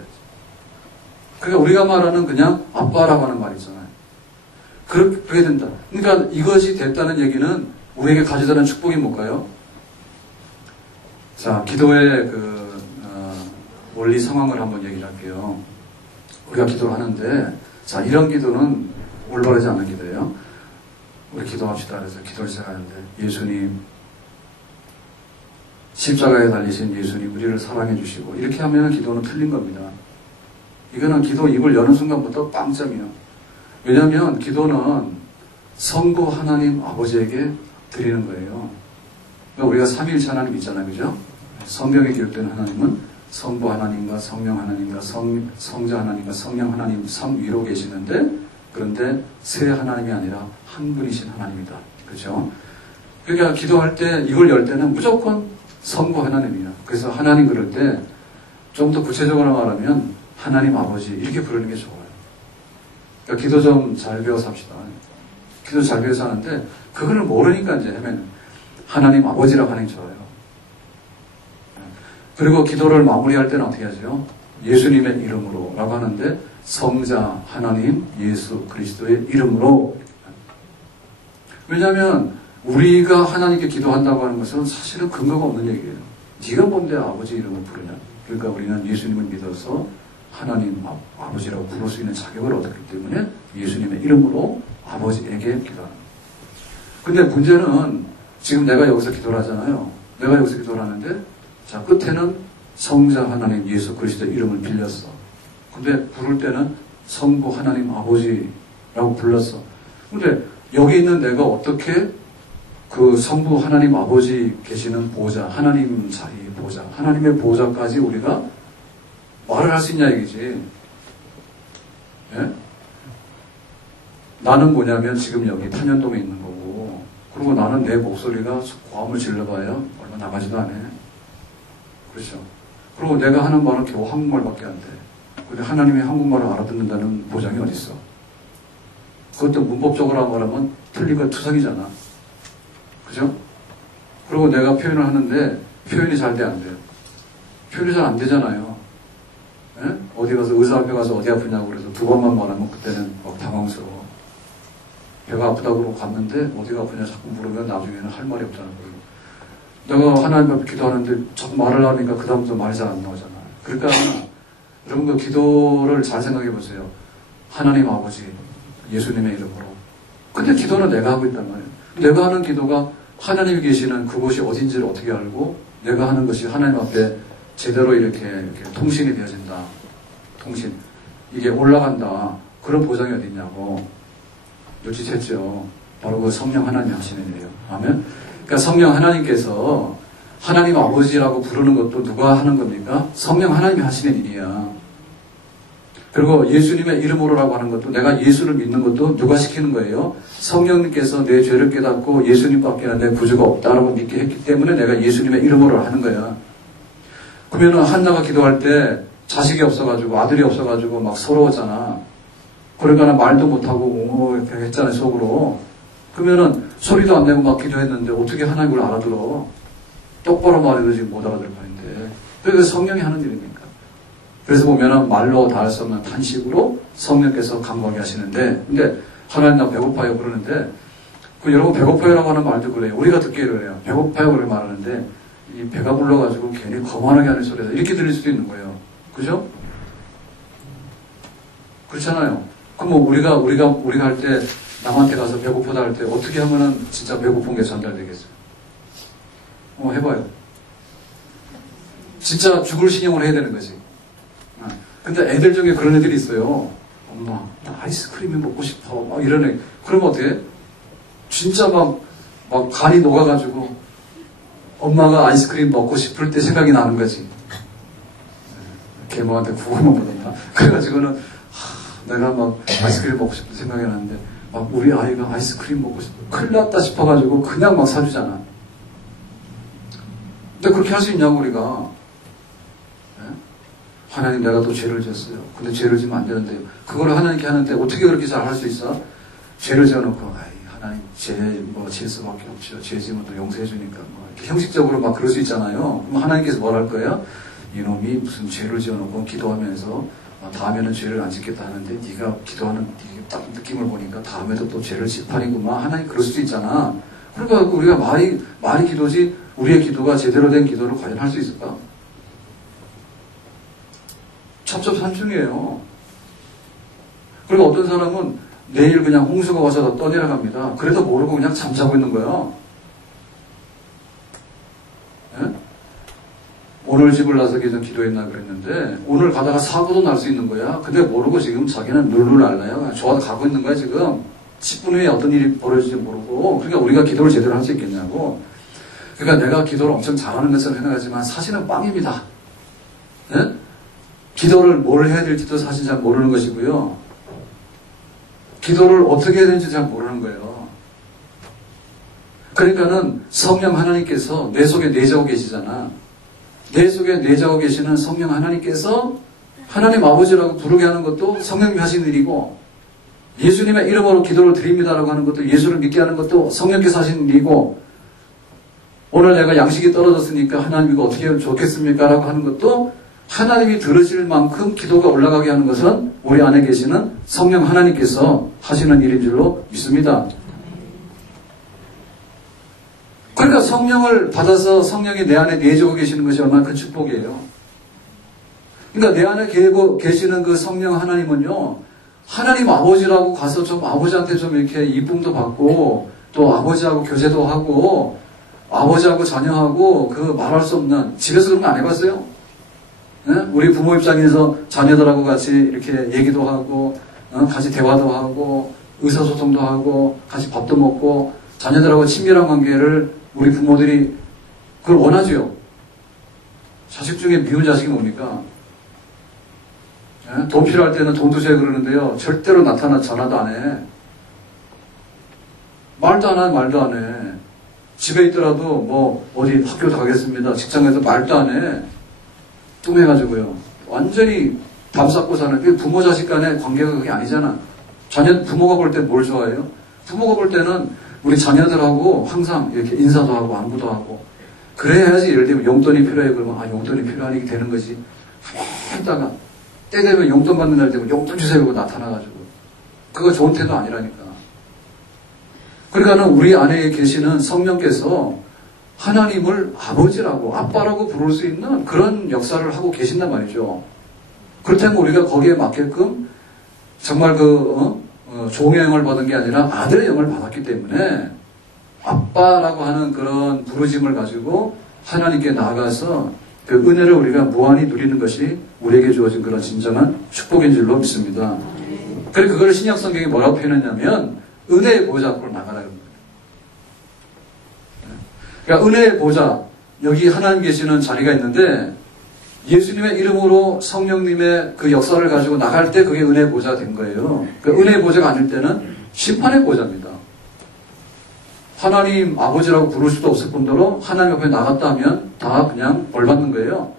그러니까 우리가 말하는 그냥 아빠라고 하는 말이잖아요. 그렇게 된다. 그러니까 이것이 됐다는 얘기는 우리에게 가져다는 축복이 뭘까요? 자, 기도의 원리 상황을 한번 얘기를 할게요. 우리가 기도를 하는데, 자, 이런 기도는 올바르지 않은 기도예요. 우리 기도합시다. 그래서 기도를 시작하는데, 예수님, 십자가에 달리신 예수님, 우리를 사랑해 주시고, 이렇게 하면 기도는 틀린 겁니다. 이거는 기도 입을 여는 순간부터 빵점이에요. 왜냐하면 기도는 성부 하나님 아버지에게 드리는 거예요. 그러니까 우리가 삼위일체 하나님 있잖아요. 그죠? 성경에 기록된 하나님은 성부 하나님과 성령 하나님과 성자 하나님과 성령 하나님 삼위로 계시는데 그런데 세 하나님이 아니라 한 분이신 하나님이다. 그죠? 그러니까 기도할 때 이걸 열 때는 무조건 성부 하나님이야. 그래서 하나님 그럴 때 좀 더 구체적으로 말하면 하나님 아버지 이렇게 부르는 게 좋아요. 그러니까 기도 좀 잘 배워서 합시다. 기도 잘 배워서 하는데 그거를 모르니까 이제 하면 하나님 아버지라고 하는 게 좋아요. 그리고 기도를 마무리할 때는 어떻게 하죠? 예수님의 이름으로 라고 하는데 성자 하나님 예수 그리스도의 이름으로. 왜냐하면 우리가 하나님께 기도한다고 하는 것은 사실은 근거가 없는 얘기예요. 네가 뭔데 아버지 이름을 부르냐. 그러니까 우리는 예수님을 믿어서 하나님 아버지라고 부를 수 있는 자격을 얻었기 때문에 예수님의 이름으로 아버지에게 기도하는. 근데 문제는 지금 내가 여기서 기도를 하잖아요. 내가 여기서 기도를 하는데 자 끝에는 성자 하나님 예수 그리스도 이름을 빌렸어. 근데 부를 때는 성부 하나님 아버지라고 불렀어. 근데 여기 있는 내가 어떻게 그 성부 하나님 아버지 계시는 보좌 하나님 자리 보좌 하나님의 보좌까지 우리가 말을 할 수 있냐 얘기지. 예? 나는 뭐냐면 지금 여기 탄현동에 있는 거고 그리고 나는 내 목소리가 고함을 질러봐야 얼마 나가지도 않아. 그렇죠. 그리고 내가 하는 말은 겨우 한국말밖에 안 돼. 근데 하나님이 한국말을 알아듣는다는 보장이 어디 있어? 그것도 문법적으로 말하면 틀리고 투성이잖아. 그죠? 그리고 내가 표현을 하는데 표현이 잘 돼 안 돼요? 표현이 잘 안 되잖아요. 예? 어디 가서 의사 앞에 가서 어디 아프냐고 그래서 두 번만 말하면 그때는 막 당황스러워. 배가 아프다고 그러고 갔는데 어디가 아프냐 자꾸 물으면 나중에는 할 말이 없잖아. 내가 하나님 앞에 기도하는데 자꾸 말을 하니까 그 다음부터 말이 잘 안 나오잖아. 그러니까 여러분 그 기도를 잘 생각해 보세요. 하나님 아버지 예수님의 이름으로 근데 기도는 내가 하고 있단 말이에요. 내가 하는 기도가 하나님이 계시는 그곳이 어딘지를 어떻게 알고 내가 하는 것이 하나님 앞에 제대로 이렇게 통신이 되어진다. 통신. 이게 올라간다. 그런 보장이 어디 있냐고. 눈치챘죠. 바로 그 성령 하나님이 하시는 일이에요. 아멘? 그러니까 성령 하나님께서 하나님 아버지라고 부르는 것도 누가 하는 겁니까? 성령 하나님이 하시는 일이야. 그리고 예수님의 이름으로라고 하는 것도 내가 예수를 믿는 것도 누가 시키는 거예요? 성령님께서 내 죄를 깨닫고 예수님밖에 내 구주가 없다라고 믿게 했기 때문에 내가 예수님의 이름으로 하는 거야. 그러면 한나가 기도할 때 자식이 없어가지고 아들이 없어가지고 막 서러웠잖아. 그러니까 말도 못하고 이렇게 했잖아요, 속으로. 그러면은 소리도 안 내고 막 기도했는데 어떻게 하나님 그걸 알아들어? 똑바로 말해도 지금 못 알아들 판인데. 그래서 성령이 하는 일입니까? 그래서 보면은 말로 다 할 수 없는 탄식으로 성령께서 감동하게 하시는데, 근데 하나님 나 배고파요 그러는데, 여러분 배고파요라고 하는 말도 그래요. 우리가 듣기를 그래요. 배고파요 그렇게 말하는데, 이 배가 불러가지고 괜히 거만하게 하는 소리가 이렇게 들릴 수도 있는 거예요. 그죠? 그렇잖아요. 그럼 뭐 우리가 할 때 남한테 가서 배고프다 할 때 어떻게 하면은 진짜 배고픈 게 전달되겠어요? 해봐요. 진짜 죽을 신용을 해야 되는 거지. 근데 애들 중에 그런 애들이 있어요. 엄마, 나 아이스크림이 먹고 싶어. 막 이런 애. 그러면 어떻게? 진짜 막 간이 녹아가지고 엄마가 아이스크림 먹고 싶을 때 생각이 나는 거지. 계모한테 구호만 보낸다. 그래가지고는 내가 막 아이스크림 먹고 싶은 생각이 나는데 막 우리 아이가 아이스크림 먹고 싶어. 큰일 났다 싶어가지고 그냥 막 사주잖아. 근데 그렇게 할 수 있냐고 우리가. 하나님 내가 또 죄를 지었어요. 근데 죄를 지면 안 되는데요. 그걸 하나님께 하는데 어떻게 그렇게 잘 할 수 있어? 죄를 지어놓고 하나님 죄 수밖에 없죠. 죄 지면 또 용서해 주니까 이렇게 형식적으로 막 그럴 수 있잖아요. 그럼 하나님께서 뭘 할 거예요? 이놈이 무슨 죄를 지어놓고 기도하면서 다음에는 죄를 안 짓겠다 하는데 네가 기도하는 딱 느낌을 보니까 다음에도 또 죄를 질 판이구만. 하나님 그럴 수도 있잖아. 그러니까 우리가 말이 기도지 우리의 기도가 제대로 된 기도를 과연 할 수 있을까? 첩첩산중이에요. 그리고 어떤 사람은 내일 그냥 홍수가 와서 떠내려갑니다. 그래도 모르고 그냥 잠자고 있는 거예요. 예? 오늘 집을 나서기 전 기도했나 그랬는데 오늘 가다가 사고도 날 수 있는 거야. 근데 모르고 지금 자기는 룰룰 알라요. 좋아 가고 있는 거야 지금. 10분 후에 어떤 일이 벌어질지 모르고. 그러니까 우리가 기도를 제대로 할 수 있겠냐고. 그러니까 내가 기도를 엄청 잘하는 것처럼 생각하지만 사실은 빵입니다. 예? 기도를 뭘 해야 될지도 사실 잘 모르는 것이고요. 기도를 어떻게 해야 되는지 잘 모르는 거예요. 그러니까는 성령 하나님께서 내 속에 내재하고 계시잖아. 내 속에 내재하고 계시는 성령 하나님께서 하나님 아버지라고 부르게 하는 것도 성령님이 하시는 일이고, 예수님의 이름으로 기도를 드립니다라고 하는 것도, 예수를 믿게 하는 것도 성령께서 하시는 일이고, 오늘 내가 양식이 떨어졌으니까 하나님 이거 어떻게 하면 좋겠습니까? 라고 하는 것도 하나님이 들으실 만큼 기도가 올라가게 하는 것은 우리 안에 계시는 성령 하나님께서 하시는 일인 줄로 믿습니다. 그러니까 성령을 받아서 성령이 내 안에 내주고 계시는 것이 얼마나 큰 축복이에요. 그러니까 내 안에 계시는 그 성령 하나님은요, 하나님 아버지라고 가서 좀 아버지한테 좀 이렇게 이쁨도 받고 또 아버지하고 교제도 하고 아버지하고 자녀하고 그 말할 수 없는, 집에서 그런 거 안 해봤어요? 네? 우리 부모 입장에서 자녀들하고 같이 이렇게 얘기도 하고, 같이 대화도 하고, 의사소통도 하고, 같이 밥도 먹고, 자녀들하고 친밀한 관계를 우리 부모들이 그걸 원하죠. 자식 중에 미운 자식이 뭡니까? 네? 돈 필요할 때는 돈 주세요 그러는데요. 절대로 나타나 전화도 안 해. 말도 안 해, 말도 안 해. 집에 있더라도 뭐 어디 학교도 가겠습니다. 직장에서 말도 안 해. 뚱해가지고요. 완전히 담쌓고 사는데 부모 자식 간의 관계가 그게 아니잖아. 부모가 볼 때 뭘 좋아해요? 부모가 볼 때는 우리 자녀들하고 항상 이렇게 인사도 하고 안부도 하고 그래야지. 예를 들면 용돈이 필요해 그러면 용돈이 필요하니까 되는 거지. 했다가 때 되면 용돈 받는 날 되면 용돈 주세요 그러고 나타나가지고 그거 좋은 태도 아니라니까. 그러니까는 우리 안에 계시는 성령께서 하나님을 아버지라고 아빠라고 부를 수 있는 그런 역사를 하고 계신단 말이죠. 그렇다면 우리가 거기에 맞게끔 정말 종의 영을 받은 게 아니라 아들의 영을 받았기 때문에 아빠라고 하는 그런 부르짐을 가지고 하나님께 나아가서 그 은혜를 우리가 무한히 누리는 것이 우리에게 주어진 그런 진정한 축복인 줄로 믿습니다. 그래서 그걸 신약 성경이 뭐라고 표현했냐면 은혜의 보좌 앞으로 나가라는 거예요. 그러니까 은혜의 보좌, 여기 하나님 계시는 자리가 있는데 예수님의 이름으로 성령님의 그 역사를 가지고 나갈 때 그게 은혜의 보좌가 된 거예요. 그 은혜의 보좌가 아닐 때는 심판의 보좌입니다. 하나님 아버지라고 부를 수도 없을 뿐더러 하나님 옆에 나갔다 하면 다 그냥 벌 받는 거예요.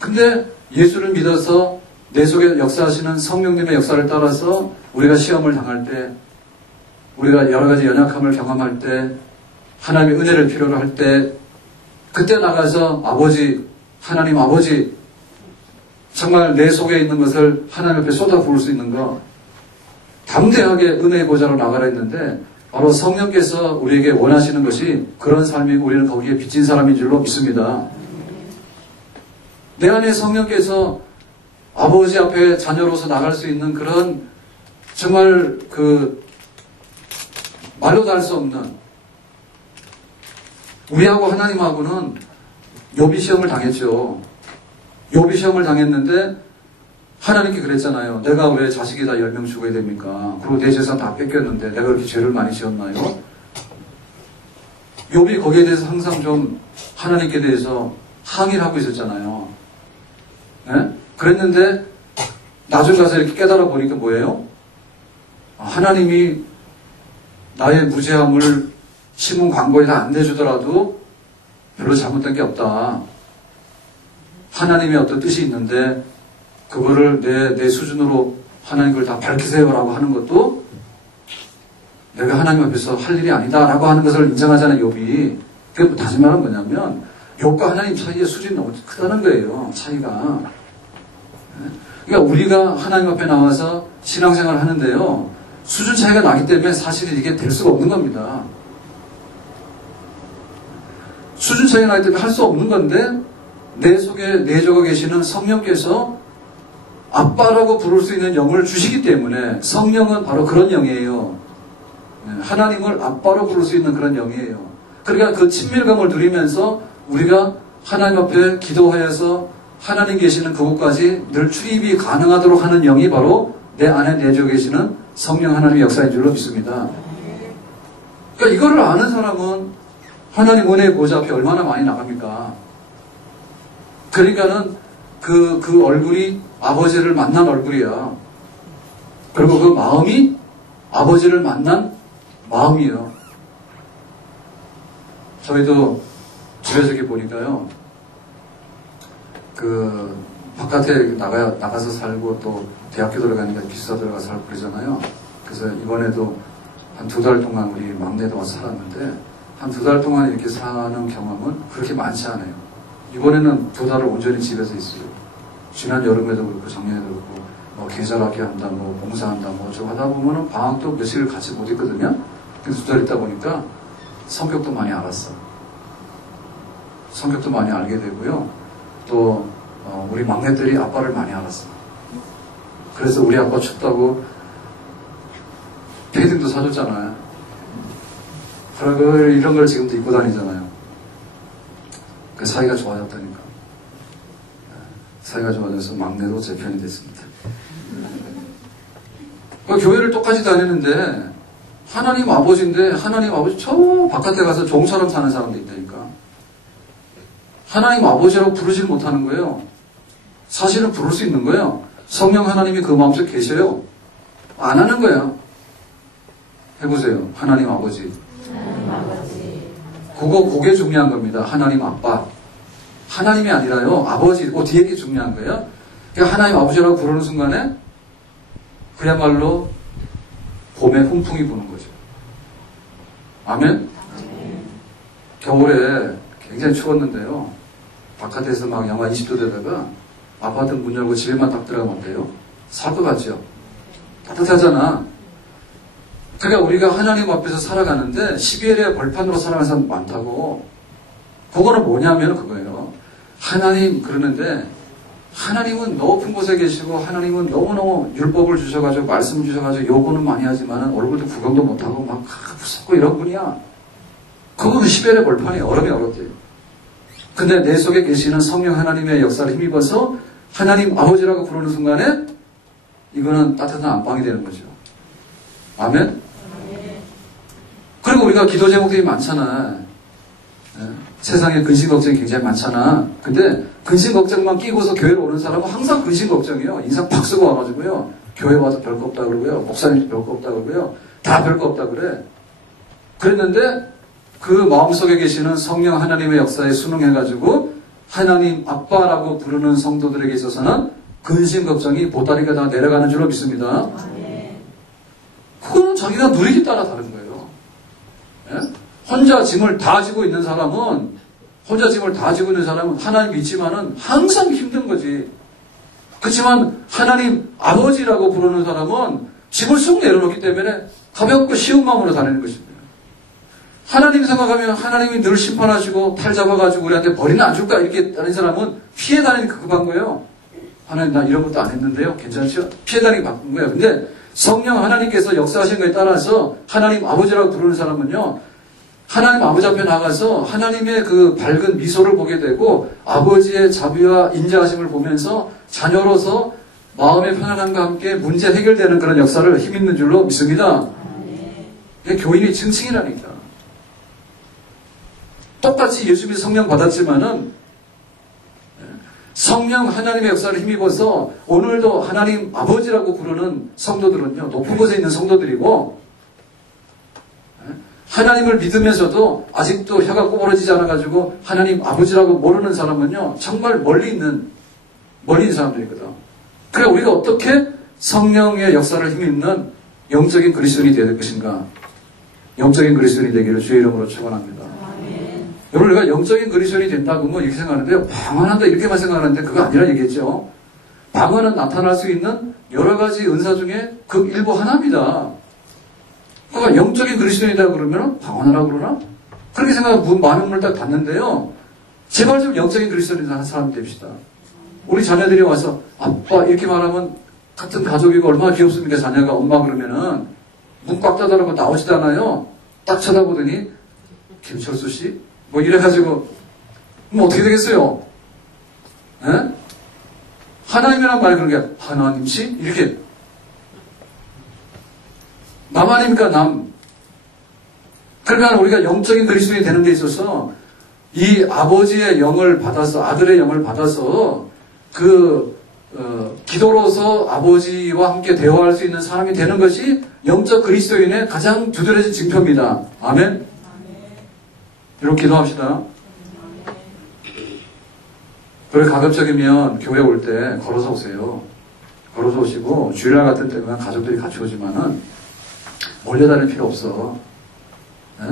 근데 예수를 믿어서 내 속에 역사하시는 성령님의 역사를 따라서 우리가 시험을 당할 때, 우리가 여러 가지 연약함을 경험할 때, 하나님의 은혜를 필요로 할 때, 그때 나가서 아버지, 하나님 아버지, 정말 내 속에 있는 것을 하나님 앞에 쏟아 부을 수 있는 거, 담대하게 은혜의 보좌로 나가라 했는데, 바로 성령께서 우리에게 원하시는 것이 그런 삶이고 우리는 거기에 빚진 사람인 줄로 믿습니다. 내 안에 성령께서 아버지 앞에 자녀로서 나갈 수 있는 그런 정말 그 말로도 할 수 없는, 우리하고 하나님하고는 욥이 시험을 당했죠. 욥이 시험을 당했는데 하나님께 그랬잖아요. 내가 왜 자식이 다 10명 죽어야 됩니까? 그리고 내 재산 다 뺏겼는데 내가 그렇게 죄를 많이 지었나요? 욥이 거기에 대해서 항상 좀 하나님께 대해서 항의를 하고 있었잖아요. 네? 그랬는데 나중에 가서 이렇게 깨달아 보니까 뭐예요? 하나님이 나의 무죄함을 신문 광고에 다 안 내주더라도 별로 잘못된 게 없다. 하나님의 어떤 뜻이 있는데 그거를 내 수준으로 하나님 그걸 다 밝히세요라고 하는 것도 내가 하나님 앞에서 할 일이 아니다라고 하는 것을 인정하자는 욥이, 그게 다시 말하면 뭐냐면 욥과 하나님 사이의 수준이 너무 크다는 거예요. 차이가. 그러니까 우리가 하나님 앞에 나와서 신앙생활을 하는데요, 수준 차이가 나기 때문에 사실 이게 될 수가 없는 겁니다. 수준 차이가 나기 때문에 할 수 없는 건데 내 속에 내적어 계시는 성령께서 아빠라고 부를 수 있는 영을 주시기 때문에, 성령은 바로 그런 영이에요. 하나님을 아빠로 부를 수 있는 그런 영이에요. 그러니까 그 친밀감을 누리면서 우리가 하나님 앞에 기도하여서 하나님 계시는 그곳까지 늘 출입이 가능하도록 하는 영이 바로 내 안에 내적 계시는 성령 하나님의 역사인 줄로 믿습니다. 그러니까 이거를 아는 사람은 하나님 은혜의 보좌 앞에 얼마나 많이 나갑니까? 그러니까는 그 얼굴이 아버지를 만난 얼굴이야. 그리고 그 마음이 아버지를 만난 마음이에요. 저희도 집에서 이렇게 보니까요, 그 바깥에 나가서 살고 또 대학교 들어가니까 기숙사 들어가서 살고 그러잖아요. 그래서 이번에도 한 2달 동안 우리 막내도 와서 살았는데 한 2달 동안 이렇게 사는 경험은 그렇게 많지 않아요. 이번에는 2달을 온전히 집에서 있어요. 지난 여름에도 그렇고 작년에도 그렇고 뭐 계절학기 한다, 뭐 봉사한다, 뭐 어쩌고 하다 보면은 방학도 며칠 같이 못 있거든요. 그래서 2달 있다 보니까 성격도 많이 알았어. 성격도 많이 알게 되고요. 또 우리 막내들이 아빠를 많이 알았어. 그래서 우리 아빠 춥다고 패딩도 사줬잖아요. 그리고 이런 걸 지금도 입고 다니잖아요. 그 사이가 좋아졌다니까. 사이가 좋아져서 막내로 제 편이 됐습니다. 교회를 똑같이 다니는데 하나님 아버지인데 하나님 아버지 저 바깥에 가서 종처럼 사는 사람도 있다니까. 하나님 아버지라고 부르지를 못하는 거예요. 사실은 부를 수 있는 거예요. 성령 하나님이 그 마음속에 계셔요. 안 하는 거야. 해보세요. 하나님 아버지. 그게 중요한 겁니다. 하나님 아빠. 하나님이 아니라요, 아버지고 뒤에 게 중요한 거예요. 그러니까 하나님 아버지라고 부르는 순간에 그야말로 봄에 훈풍이 부는 거죠. 아멘? 겨울에 굉장히 추웠는데요, 바깥에서 막 영하 20도 되다가 아파트 문 열고 집에만 딱 들어가면 어때요? 살 것 같죠? 따뜻하잖아. 그러니까 우리가 하나님 앞에서 살아가는데 12일의 벌판으로 살아가는 사람 많다고. 그거는 뭐냐면 그거예요. 하나님 그러는데 하나님은 높은 곳에 계시고 하나님은 너무너무 율법을 주셔가지고 말씀을 주셔가지고 요구는 많이 하지만 얼굴도 구경도 못하고 막 무섭고 이런 분이야. 그건 시벨의 벌판이에요. 얼음이 얼었대요. 근데 내 속에 계시는 성령 하나님의 역사를 힘입어서 하나님 아버지라고 부르는 순간에 이거는 따뜻한 안방이 되는 거죠. 아멘? 그리고 우리가 기도 제목들이 많잖아. 세상에 근심 걱정이 굉장히 많잖아. 근데 근심 걱정만 끼고서 교회로 오는 사람은 항상 근심 걱정이에요. 인상 팍 쓰고 와가지고요. 교회 와서 별거 없다 그러고요. 목사님도 별거 없다 그러고요. 다 별거 없다 그래. 그랬는데 그 마음속에 계시는 성령 하나님의 역사에 순응해가지고 하나님 아빠라고 부르는 성도들에게 있어서는 근심 걱정이 보따리가 다 내려가는 줄로 믿습니다. 그건 자기가 누리기 따라 다른 거예요. 예? 혼자 짐을 다 지고 있는 사람은 하나님 믿지만은 항상 힘든 거지. 그렇지만 하나님 아버지라고 부르는 사람은 짐을 쑥 내려놓기 때문에 가볍고 쉬운 마음으로 다니는 것입니다. 하나님 생각하면 하나님이 늘 심판하시고 탈 잡아가지고 우리한테 벌이나 안 줄까 이렇게 다니는 사람은 피해 다니는 게 급한 거예요. 하나님 나 이런 것도 안 했는데요. 괜찮죠? 피해 다니기 바쁜 거예요. 근데 성령 하나님께서 역사하신 거에 따라서 하나님 아버지라고 부르는 사람은요. 하나님 아버지 앞에 나가서 하나님의 그 밝은 미소를 보게 되고 아버지의 자비와 인자하심을 보면서 자녀로서 마음의 편안함과 함께 문제 해결되는 그런 역사를 힘있는 줄로 믿습니다. 교인이 증칭이라니까. 똑같이 예수님이 성령 받았지만은 성령 하나님의 역사를 힘입어서 오늘도 하나님 아버지라고 부르는 성도들은요. 높은 곳에 있는 성도들이고 하나님을 믿으면서도 아직도 혀가 꼬부러지지 않아가지고 하나님 아버지라고 모르는 사람은요. 정말 멀리 있는 사람들이거든. 그래 우리가 어떻게 성령의 역사를 힘입는 영적인 그리스도인이 되야 될 것인가. 영적인 그리스도인이 되기를 주의 이름으로 축원합니다. 여러분 우리가 영적인 그리스도인이 된다고 뭐 이렇게 생각하는데요. 방언한다 이렇게만 생각하는데 그거 아니라 얘기했죠. 방언은 나타날 수 있는 여러 가지 은사 중에 그 일부 하나입니다. 그러니까 영적인 그리스도인이다 그러면 방언하라고 그러나? 그렇게 생각하면 많은 문을 딱 닫는데요. 제발 좀 영적인 그리스도인 하는 사람 됩시다. 우리 자녀들이 와서 아빠 이렇게 말하면 같은 가족이고 얼마나 귀엽습니까? 자녀가 엄마 그러면은 문 꽉 닫아놓고 나오지도 않아요. 딱 쳐다보더니 김철수 씨? 뭐 이래가지고 뭐 어떻게 되겠어요? 에? 하나님이란 말이 그런 게 하나님 씨? 이렇게 남 아닙니까? 남. 그러면 우리가 영적인 그리스도인이 되는 데 있어서 이 아버지의 영을 받아서 아들의 영을 받아서 기도로서 아버지와 함께 대화할 수 있는 사람이 되는 것이 영적 그리스도인의 가장 두드러진 증표입니다. 아멘? 이렇게 기도합시다. 그리고 가급적이면 교회 올 때 걸어서 오세요. 걸어서 오시고 주일날 같은 때면 가족들이 같이 오지만은 몰려다닐 필요 없어. 예?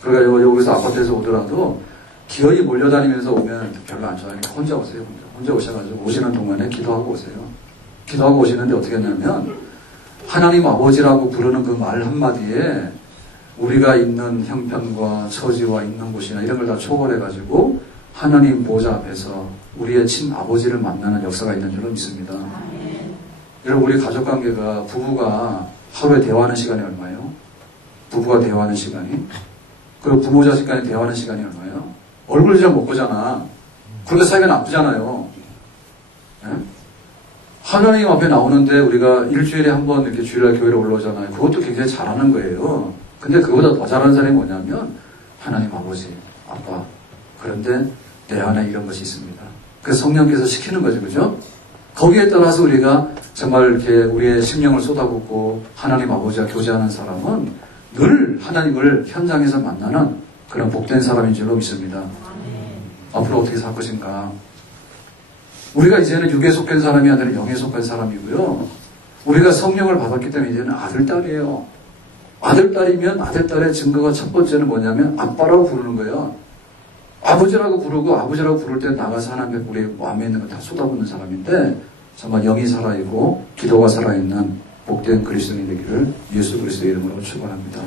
그러니까 여기서 아파트에서 오더라도 기어이 몰려다니면서 오면 별로 안 좋아요. 혼자 오세요. 혼자 오셔가지고 오시는 동안에 기도하고 오세요. 기도하고 오시는데 어떻게 하냐면 하나님 아버지라고 부르는 그 말 한마디에 우리가 있는 형편과 처지와 있는 곳이나 이런 걸 다 초월해가지고 하나님 보좌 앞에서 우리의 친아버지를 만나는 역사가 있는 줄로 믿습니다. 여러분 우리 가족관계가 부부가 하루에 대화하는 시간이 얼마예요? 부부가 대화하는 시간이? 그리고 부모 자식 간에 대화하는 시간이 얼마예요? 얼굴 잘 못 보잖아. 그런데 사이가 나쁘잖아요. 네? 하나님 앞에 나오는데 우리가 일주일에 한 번 이렇게 주일날 교회로 올라오잖아요. 그것도 굉장히 잘하는 거예요. 근데 그거보다 더 잘하는 사람이 뭐냐면 하나님 아버지, 아빠. 그런데 내 안에 이런 것이 있습니다. 그래서 성령께서 시키는 거죠. 그죠? 거기에 따라서 우리가 정말 이렇게 우리의 심령을 쏟아붓고 하나님 아버지와 교제하는 사람은 늘 하나님을 현장에서 만나는 그런 복된 사람인 줄로 믿습니다. 앞으로 어떻게 살 것인가? 우리가 이제는 육에 속한 사람이 아니라 영에 속한 사람이고요. 우리가 성령을 받았기 때문에 이제는 아들, 딸이에요. 아들, 딸이면 아들, 딸의 증거가 첫 번째는 뭐냐면 아빠라고 부르는 거예요. 아버지라고 부르고 아버지라고 부를 때 나가서 하나님의 우리 마음에 있는 거 다 쏟아붓는 사람인데 정말 영이 살아있고 기도가 살아있는 복된 그리스도인이 되기를 예수 그리스도의 이름으로 축원합니다.